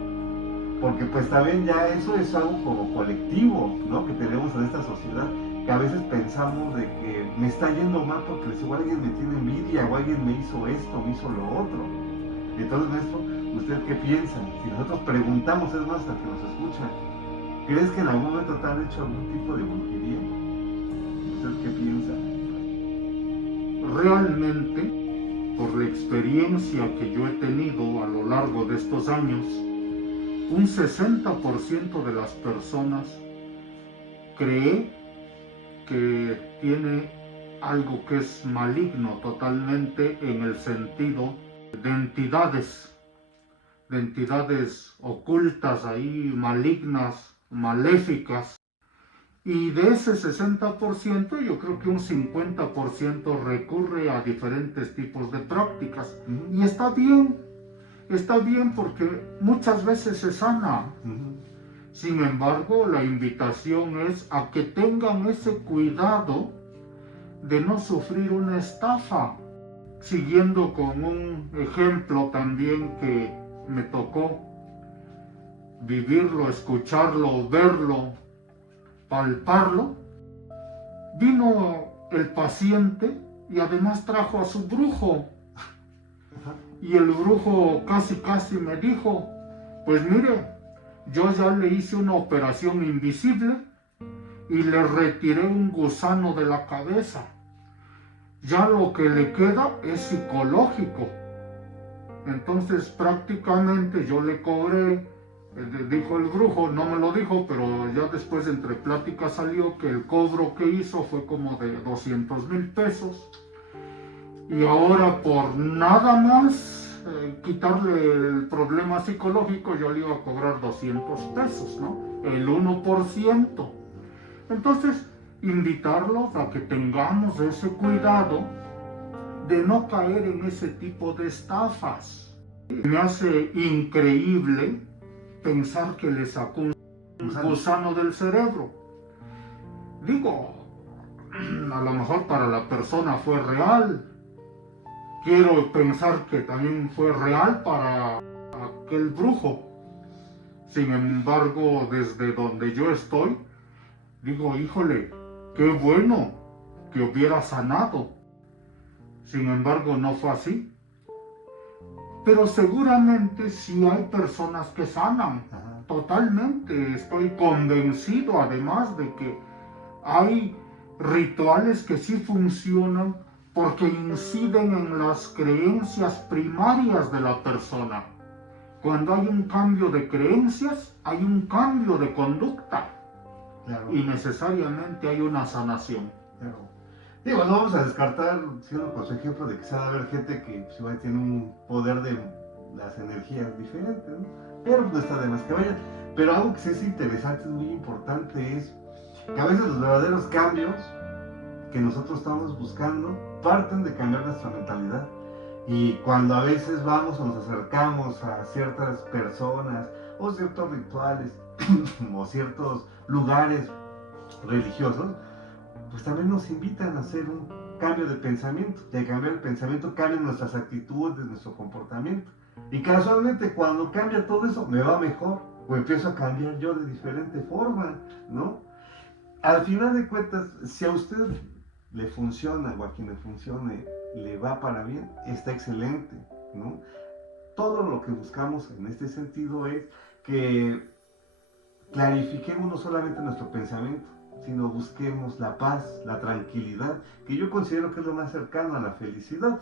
Porque pues también ya eso es algo como colectivo, ¿no? Que tenemos en esta sociedad, que a veces pensamos de que me está yendo mal porque igual alguien me tiene envidia o alguien me hizo esto, me hizo lo otro. Entonces, maestro, ¿usted qué piensa? Si nosotros preguntamos, es más, hasta que nos escuchan, ¿crees que en algún momento te han hecho algún tipo de brujería? ¿Usted qué piensa? Realmente, por la experiencia que yo he tenido a lo largo de estos años, un 60% de las personas cree que tiene algo que es maligno totalmente, en el sentido de entidades ocultas ahí, malignas, maléficas. Y de ese 60%, yo creo que un 50% recurre a diferentes tipos de prácticas. Y está bien porque muchas veces se sana. Sin embargo, la invitación es a que tengan ese cuidado de no sufrir una estafa. Siguiendo con un ejemplo también que me tocó vivirlo, escucharlo, verlo, palparlo, vino el paciente y además trajo a su brujo. Y el brujo casi me dijo, pues mire, yo ya le hice una operación invisible y le retiré un gusano de la cabeza. Ya lo que le queda es psicológico. Entonces prácticamente yo le cobré, dijo el brujo, no me lo dijo, pero ya después entre pláticas salió que el cobro que hizo fue como de 200,000 pesos. Y ahora por nada más quitarle el problema psicológico, yo le iba a cobrar 200 pesos, ¿no? el 1%. Entonces, invitarlos a que tengamos ese cuidado de no caer en ese tipo de estafas. Me hace increíble pensar que le sacó un gusano del cerebro. Digo, a lo mejor para la persona fue real. Quiero pensar que también fue real para aquel brujo. Sin embargo, desde donde yo estoy, digo, híjole, qué bueno que hubiera sanado. Sin embargo, no fue así. Pero seguramente sí hay personas que sanan. Totalmente. Estoy convencido, además, de que hay rituales que sí funcionan porque inciden en las creencias primarias de la persona. Cuando hay un cambio de creencias, hay un cambio de conducta. Claro. Y necesariamente hay una sanación. Claro. Digo, no vamos a descartar, siendo por su ejemplo, de que se va a haber gente que pues, igual tiene un poder de las energías diferentes, ¿no? Pero no está de más que vayan. Pero algo que sí es interesante, es muy importante, es que a veces los verdaderos cambios que nosotros estamos buscando parten de cambiar nuestra mentalidad. Y cuando a veces vamos o nos acercamos a ciertas personas o ciertos rituales o ciertos lugares religiosos, pues también nos invitan a hacer un cambio de pensamiento. Y al cambiar el pensamiento cambian nuestras actitudes, nuestro comportamiento. Y casualmente cuando cambia todo eso me va mejor o empiezo a cambiar yo de diferente forma, ¿no? Al final de cuentas, si a usted le funciona o a quien le funcione le va para bien, está excelente, ¿no? Todo lo que buscamos en este sentido es que clarifiquemos no solamente nuestro pensamiento, sino busquemos la paz, la tranquilidad, que yo considero que es lo más cercano a la felicidad.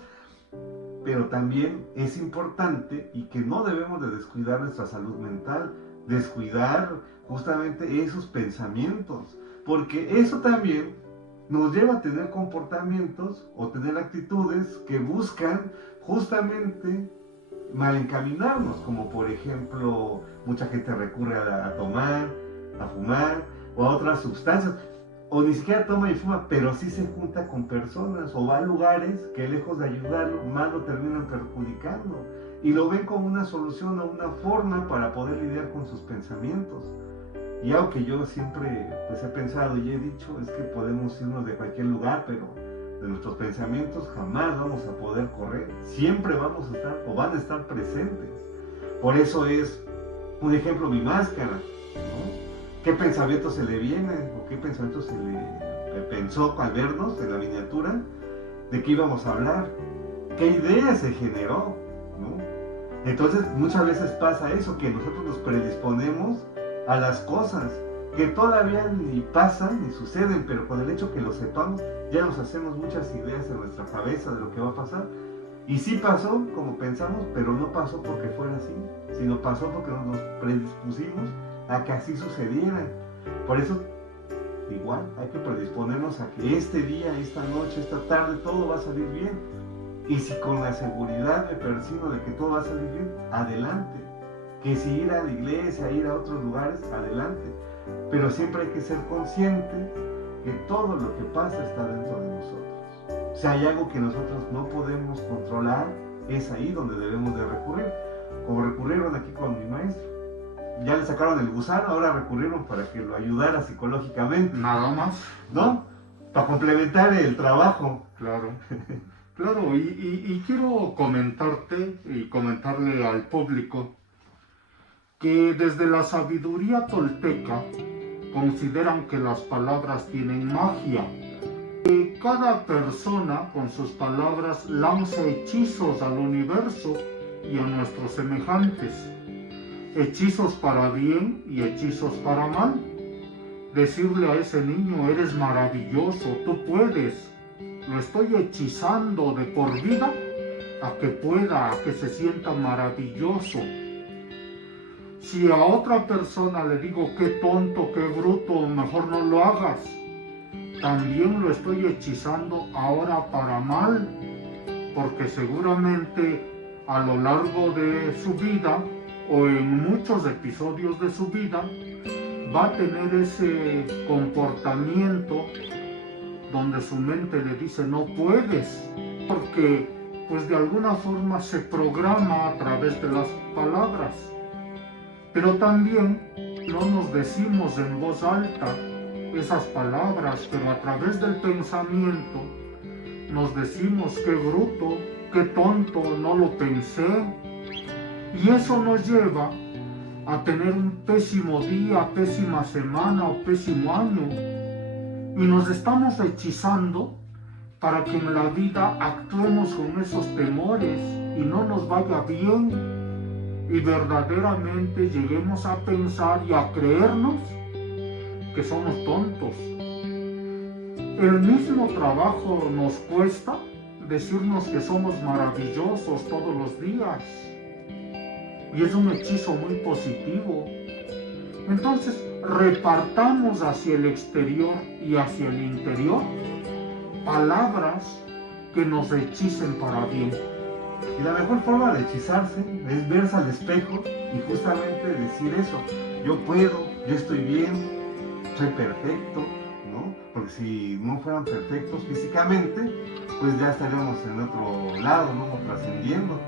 Pero también es importante y que no debemos de descuidar nuestra salud mental, descuidar justamente esos pensamientos, porque eso también nos lleva a tener comportamientos o tener actitudes que buscan justamente mal encaminarnos, como por ejemplo mucha gente recurre a tomar, a fumar o a otras sustancias, o ni siquiera toma y fuma, pero sí se junta con personas o va a lugares que lejos de ayudarlo, más lo terminan perjudicando y lo ven como una solución o una forma para poder lidiar con sus pensamientos. Y algo que yo siempre pues, he pensado y he dicho es que podemos irnos de cualquier lugar, pero de nuestros pensamientos jamás vamos a poder correr. Siempre vamos a estar o van a estar presentes. Por eso es un ejemplo mi máscara, ¿no? ¿Qué pensamiento se le viene o qué pensamiento se le pensó al vernos en la miniatura? ¿De qué íbamos a hablar? ¿Qué idea se generó? ¿No? Entonces muchas veces pasa eso, que nosotros nos predisponemos a las cosas que todavía ni pasan ni suceden, pero con el hecho que lo sepamos ya nos hacemos muchas ideas en nuestra cabeza de lo que va a pasar. Y sí pasó como pensamos, pero no pasó porque fuera así, sino pasó porque nos predispusimos a que así sucediera. Por eso igual hay que predisponernos a que este día, esta noche, esta tarde todo va a salir bien. Y si con la seguridad me percibo de que todo va a salir bien, adelante. Que si ir a la iglesia, ir a otros lugares, adelante. Pero siempre hay que ser consciente que todo lo que pasa está dentro de nosotros. Si hay algo que nosotros no podemos controlar, es ahí donde debemos de recurrir. Como recurrieron aquí con mi maestro. Ya le sacaron el gusano, ahora recurrieron para que lo ayudara psicológicamente. Nada más. ¿No? Para complementar el trabajo. Claro. Claro, y quiero comentarte y comentarle al público que desde la sabiduría tolteca consideran que las palabras tienen magia. Que cada persona con sus palabras lanza hechizos al universo y a nuestros semejantes. Hechizos para bien y hechizos para mal. Decirle a ese niño, eres maravilloso, tú puedes. Lo estoy hechizando de por vida a que pueda, a que se sienta maravilloso. Si a otra persona le digo, qué tonto, qué bruto, mejor no lo hagas, también lo estoy hechizando ahora para mal, porque seguramente a lo largo de su vida o en muchos episodios de su vida va a tener ese comportamiento donde su mente le dice no puedes, porque pues de alguna forma se programa a través de las palabras. Pero también no nos decimos en voz alta esas palabras, pero a través del pensamiento nos decimos qué bruto, qué tonto, no lo pensé. Y eso nos lleva a tener un pésimo día, pésima semana o pésimo año. Y nos estamos hechizando para que en la vida actuemos con esos temores y no nos vaya bien y verdaderamente lleguemos a pensar y a creernos que somos tontos. El mismo trabajo nos cuesta decirnos que somos maravillosos todos los días. Y es un hechizo muy positivo. Entonces, repartamos hacia el exterior y hacia el interior palabras que nos hechicen para bien. Y la mejor forma de hechizarse es verse al espejo y justamente decir eso. Yo puedo, yo estoy bien, soy perfecto, ¿no? Porque si no fueran perfectos físicamente, pues ya estaríamos en otro lado, ¿no? Trascendiendo.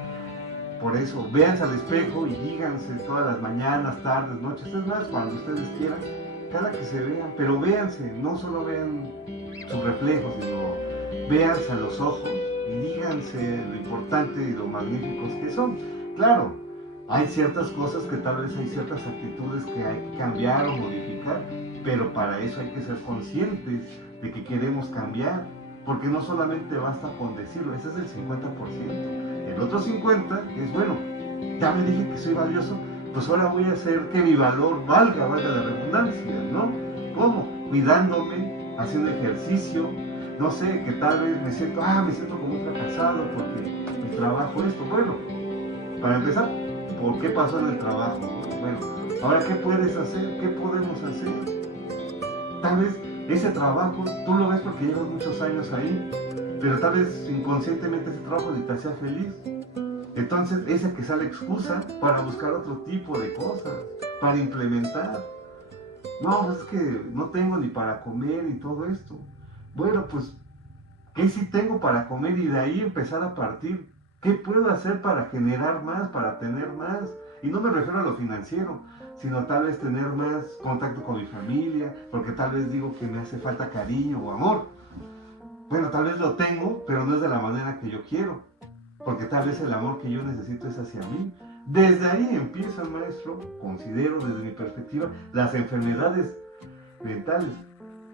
Por eso, véanse al espejo y díganse todas las mañanas, tardes, noches, es más, cuando ustedes quieran, cada que se vean, pero véanse, no solo vean su reflejo, sino véanse a los ojos y díganse lo importante y lo magníficos que son. Claro, hay ciertas cosas que tal vez hay ciertas actitudes que hay que cambiar o modificar, pero para eso hay que ser conscientes de que queremos cambiar, porque no solamente basta con decirlo, ese es el 50%. El otro 50% es, bueno, ya me dije que soy valioso, pues ahora voy a hacer que mi valor valga la redundancia, ¿no? ¿Cómo? Cuidándome, haciendo ejercicio, no sé, que tal vez me siento como un fracasado porque mi trabajo esto. Bueno, para empezar, ¿por qué pasó en el trabajo? Bueno, ahora ¿qué puedes hacer? ¿Qué podemos hacer? Tal vez ese trabajo, tú lo ves porque llevas muchos años ahí, pero tal vez inconscientemente ese trabajo ni te hacía feliz. Entonces, esa que sea la excusa para buscar otro tipo de cosas, para implementar. No, es que no tengo ni para comer y todo esto. Bueno, pues, ¿qué sí tengo para comer? Y de ahí empezar a partir. ¿Qué puedo hacer para generar más, para tener más? Y no me refiero a lo financiero, sino tal vez tener más contacto con mi familia, porque tal vez digo que me hace falta cariño o amor. Bueno, tal vez lo tengo, pero no es de la manera que yo quiero, porque tal vez el amor que yo necesito es hacia mí. Desde ahí empieza, maestro, considero desde mi perspectiva, las enfermedades mentales,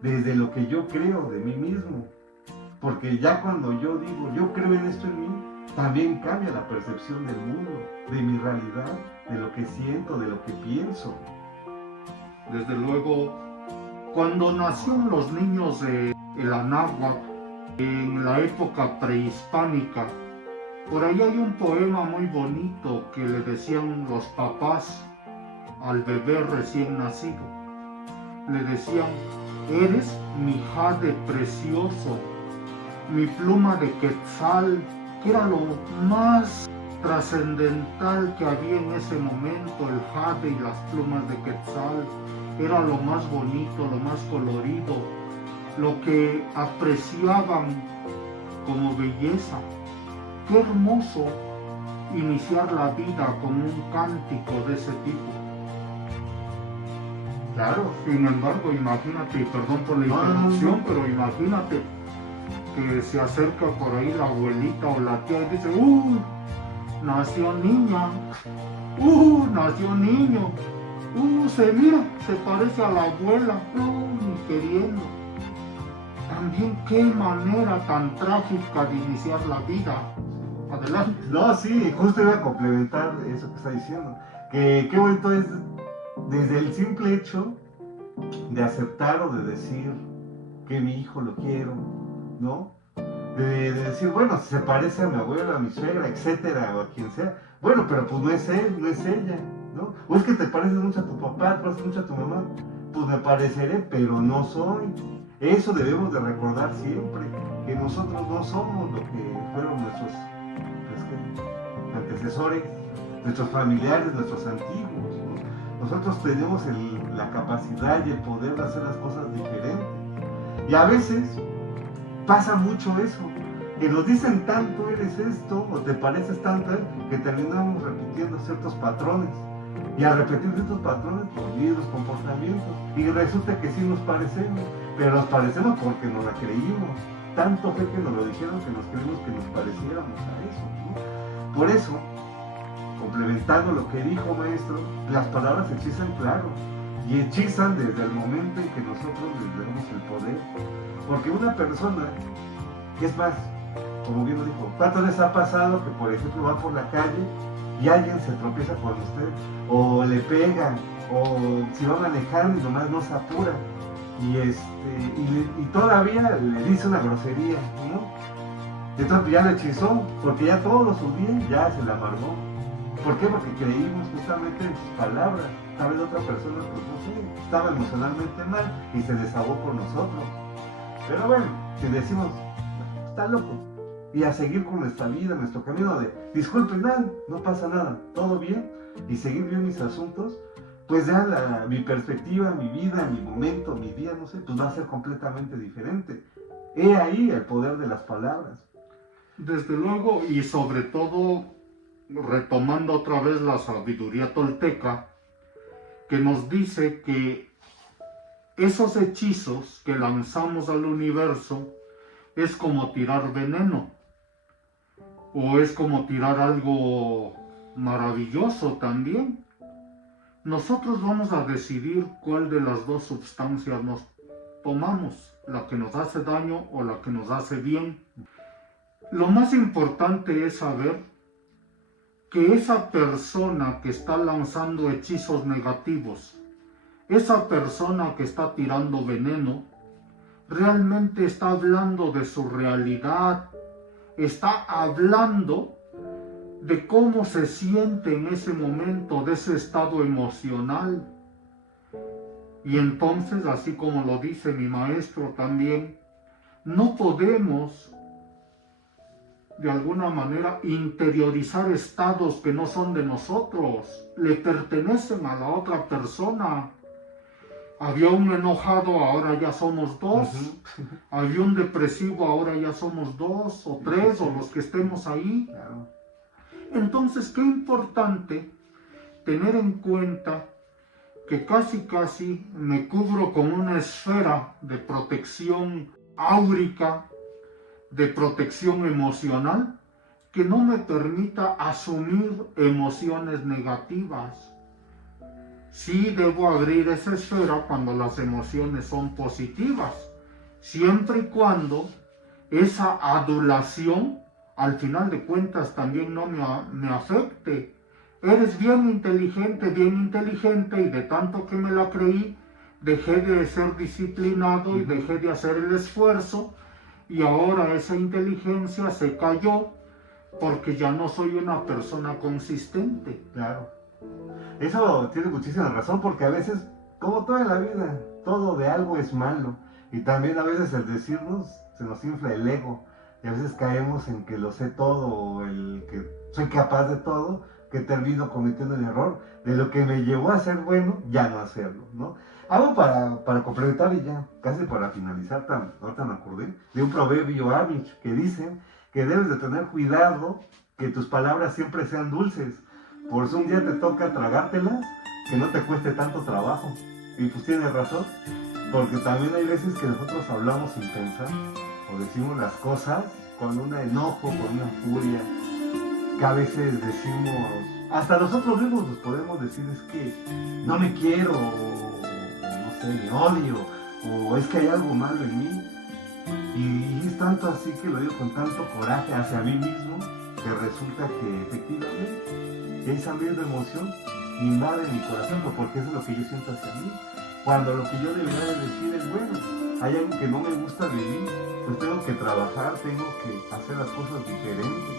desde lo que yo creo de mí mismo. Porque ya cuando yo digo, yo creo en esto en mí, también cambia la percepción del mundo, de mi realidad, de lo que siento, de lo que pienso. Desde luego, cuando nacieron los niños de el Anáhuac, en la época prehispánica, por ahí hay un poema muy bonito que le decían los papás al bebé recién nacido. Le decían, eres mi jade precioso, mi pluma de quetzal, que era lo más trascendental que había en ese momento, el jade y las plumas de quetzal, era lo más bonito, lo más colorido, lo que apreciaban como belleza. Qué hermoso iniciar la vida con un cántico de ese tipo. Claro, sin embargo, imagínate, perdón por la interrupción, pero imagínate que se acerca por ahí la abuelita o la tía y dice, nació niña, nació niño, se parece a la abuela, ni queriendo. También qué manera tan trágica de iniciar la vida. Adelante. No, sí, justo iba a complementar eso que está diciendo. Que qué bonito es desde el simple hecho de aceptar o de decir que mi hijo lo quiero, ¿no? De decir, bueno, si se parece a mi abuela, a mi suegra, etcétera, o a quien sea. Bueno, pero pues no es él, no es ella, ¿no? O es que te pareces mucho a tu papá, te pareces mucho a tu mamá. Pues me pareceré, pero no soy. Eso debemos de recordar siempre, que nosotros no somos lo que fueron nuestros antecesores, nuestros familiares, nuestros antiguos, ¿no? Nosotros tenemos la capacidad y el poder de hacer las cosas diferentes. Y a veces pasa mucho eso, que nos dicen tanto eres esto o te pareces tanto a él, que terminamos repitiendo ciertos patrones. Y al repetir ciertos patrones, pues los comportamientos. Y resulta que sí nos parecemos, pero nos parecemos porque nos la creímos. Tanto fue que nos lo dijeron que nos creímos que nos pareciéramos a eso, ¿no? Por eso, complementando lo que dijo maestro, las palabras hechizan, claro, y hechizan desde el momento en que nosotros les damos el poder. Porque una persona, que es más, como bien lo dijo, ¿cuántas veces ha pasado que, por ejemplo, va por la calle y alguien se tropieza con usted, o le pega, o si va manejando y nomás no se apura, y todavía le dice una grosería, ¿no? Entonces ya lo hechizó, porque ya todo su día ya se le amargó. ¿Por qué? Porque creímos justamente en sus palabras. Tal vez otra persona, pues no sé, estaba emocionalmente mal y se desahogó por nosotros. Pero bueno, si decimos, está loco, y a seguir con nuestra vida, nuestro camino de, disculpen, no pasa nada, todo bien, y seguir bien mis asuntos, pues ya mi perspectiva, mi vida, mi momento, mi día, no sé, pues va a ser completamente diferente. He ahí el poder de las palabras. Desde luego, y sobre todo, retomando otra vez la sabiduría tolteca, que nos dice que esos hechizos que lanzamos al universo es como tirar veneno, o es como tirar algo maravilloso también. Nosotros vamos a decidir cuál de las dos sustancias nos tomamos, la que nos hace daño o la que nos hace bien. Lo más importante es saber que esa persona que está lanzando hechizos negativos, esa persona que está tirando veneno, realmente está hablando de su realidad, está hablando de cómo se siente en ese momento, de ese estado emocional. Y entonces, así como lo dice mi maestro también, no podemos de alguna manera interiorizar estados que no son de nosotros, le pertenecen a la otra persona. Había un enojado, ahora ya somos dos. Uh-huh. Había un depresivo, ahora ya somos dos o tres, o los que estemos ahí. Claro. Entonces, qué importante tener en cuenta que casi me cubro con una esfera de protección áurica, de protección emocional, que no me permita asumir emociones negativas. Sí debo abrir esa esfera cuando las emociones son positivas, siempre y cuando esa adulación, al final de cuentas, también no me afecte. Eres bien inteligente, y de tanto que me la creí, dejé de ser disciplinado y dejé de hacer el esfuerzo, y ahora esa inteligencia se cayó porque ya no soy una persona consistente. Claro. Eso tiene muchísima razón, porque a veces, como toda la vida, todo de algo es malo. Y también a veces el decirnos, se nos infla el ego. Y a veces caemos en que lo sé todo, o el que soy capaz de todo, que termino cometiendo el error de lo que me llevó a ser bueno, ya no hacerlo, ¿no? Algo para complementar y ya, casi para finalizar, ahorita me acordé, de un proverbio amish que dice que debes de tener cuidado que tus palabras siempre sean dulces. Por si un día te toca tragártelas, que no te cueste tanto trabajo. Y pues tienes razón, porque también hay veces que nosotros hablamos sin pensar, o decimos las cosas con un enojo, con una furia, que a veces decimos, hasta nosotros mismos nos podemos decir, es que no me quiero, o no sé, me odio, o es que hay algo malo en mí. Y es tanto así que lo digo con tanto coraje hacia mí mismo, que resulta que efectivamente esa misma emoción invade mi corazón, porque eso es lo que yo siento hacia mí. Cuando lo que yo debería de decir es, bueno, hay algo que no me gusta de mí, pues tengo que trabajar, tengo que hacer las cosas diferentes.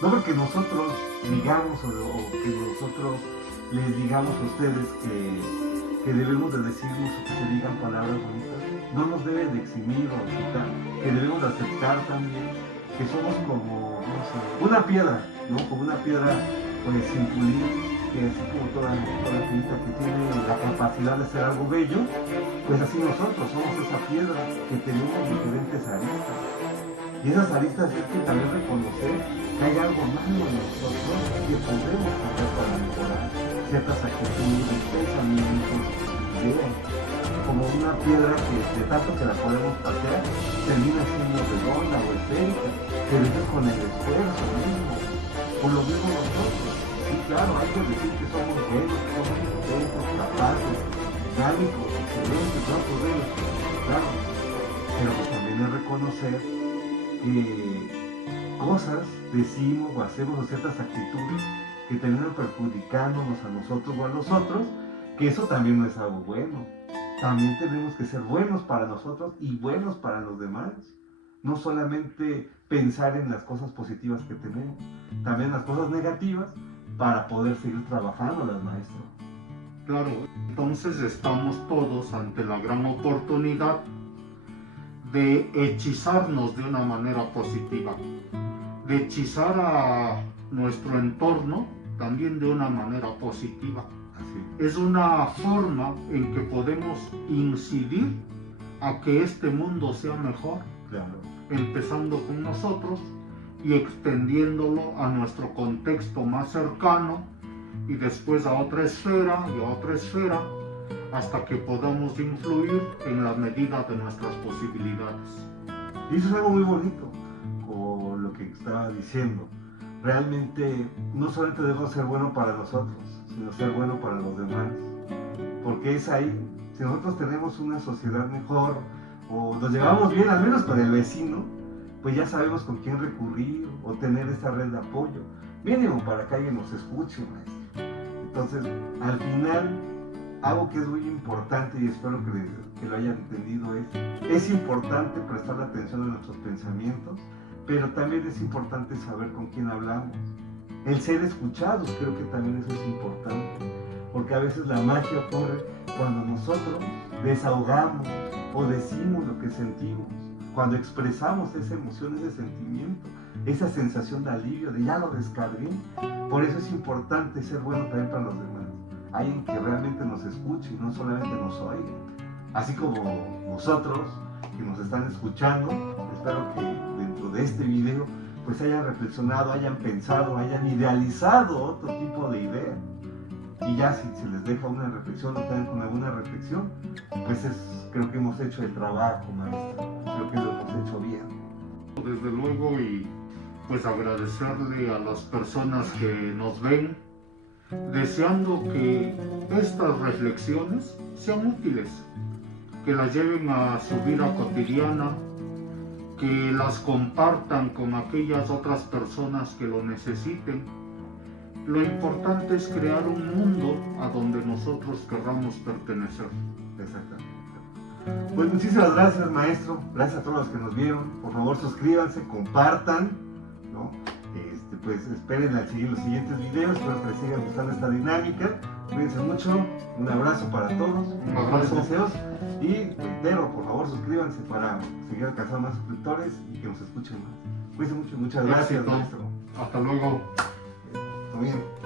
No porque nosotros digamos o que nosotros les digamos a ustedes que debemos de decirnos o que se digan palabras bonitas, no nos debe de eximir o quitar, que debemos de aceptar también que somos como, no sé, una piedra, ¿no? Como una piedra pues sin pulir, que así como toda piedrita que tiene la capacidad de hacer algo bello, pues así nosotros somos esa piedra que tenemos diferentes aristas. Y esas aristas es que también reconocer que hay algo malo en nosotros que podemos hacer para mejorar ciertas actitudes, pensamientos, ideas. Como una piedra que de tanto que la podemos pasear, termina siendo redonda o esférica, pero eso es con el esfuerzo mismo. Por lo mismo nosotros, sí, claro, hay que decir que somos buenos, que somos intensos, capaces, dinámicos, excelentes, no podemos, claro. Pero pues también es reconocer que cosas decimos o hacemos o ciertas actitudes que terminan perjudicándonos a nosotros o a los otros, que eso también no es algo bueno. También tenemos que ser buenos para nosotros y buenos para los demás. No solamente pensar en las cosas positivas que tenemos, también las cosas negativas para poder seguir trabajándolas, maestro. Claro, entonces estamos todos ante la gran oportunidad de hechizarnos de una manera positiva, de hechizar a nuestro entorno también de una manera positiva. Así. Es una forma en que podemos incidir a que este mundo sea mejor, Claro. empezando con nosotros y extendiéndolo a nuestro contexto más cercano y después a otra esfera y a otra esfera, hasta que podamos influir en la medida de nuestras posibilidades. Y eso es algo muy bonito, con lo que estaba diciendo. Realmente no solamente debemos ser buenos para nosotros, sino ser buenos para los demás. Porque es ahí, si nosotros tenemos una sociedad mejor o nos llevamos bien, al menos con el vecino, pues ya sabemos con quién recurrir o tener esta red de apoyo, mínimo para que alguien nos escuche, maestro. Entonces, al final, algo que es muy importante y espero que lo hayan entendido es importante prestar atención a nuestros pensamientos, pero también es importante saber con quién hablamos. El ser escuchados, creo que también eso es importante, porque a veces la magia ocurre cuando nosotros desahogamos o decimos lo que sentimos, cuando expresamos esa emoción, ese sentimiento, esa sensación de alivio, de ya lo descargué. Por eso es importante ser bueno también para los demás. Alguien que realmente nos escuche y no solamente nos oiga. Así como nosotros que nos están escuchando, espero que dentro de este video pues hayan reflexionado, hayan pensado, hayan idealizado otro tipo de idea. Y ya si se les deja una reflexión o quedan con alguna reflexión, pues creo que hemos hecho el trabajo, maestro. Creo que lo hemos hecho bien. Desde luego, y pues agradecerle a las personas que nos ven, deseando que estas reflexiones sean útiles, que las lleven a su vida cotidiana, que las compartan con aquellas otras personas que lo necesiten. Lo importante es crear un mundo a donde nosotros querramos pertenecer. Exactamente. Pues muchísimas gracias, maestro. Gracias a todos los que nos vieron. Por favor, suscríbanse, compartan, ¿no? Pues esperen a seguir los siguientes videos. Espero que les siga gustando esta dinámica. Cuídense mucho. Un abrazo para todos. Mejores deseos. Y reitero, por favor, suscríbanse para seguir alcanzando más suscriptores y que nos escuchen más. Cuídense mucho. Muchas gracias, Éxito. maestro. Hasta luego. Muy bien.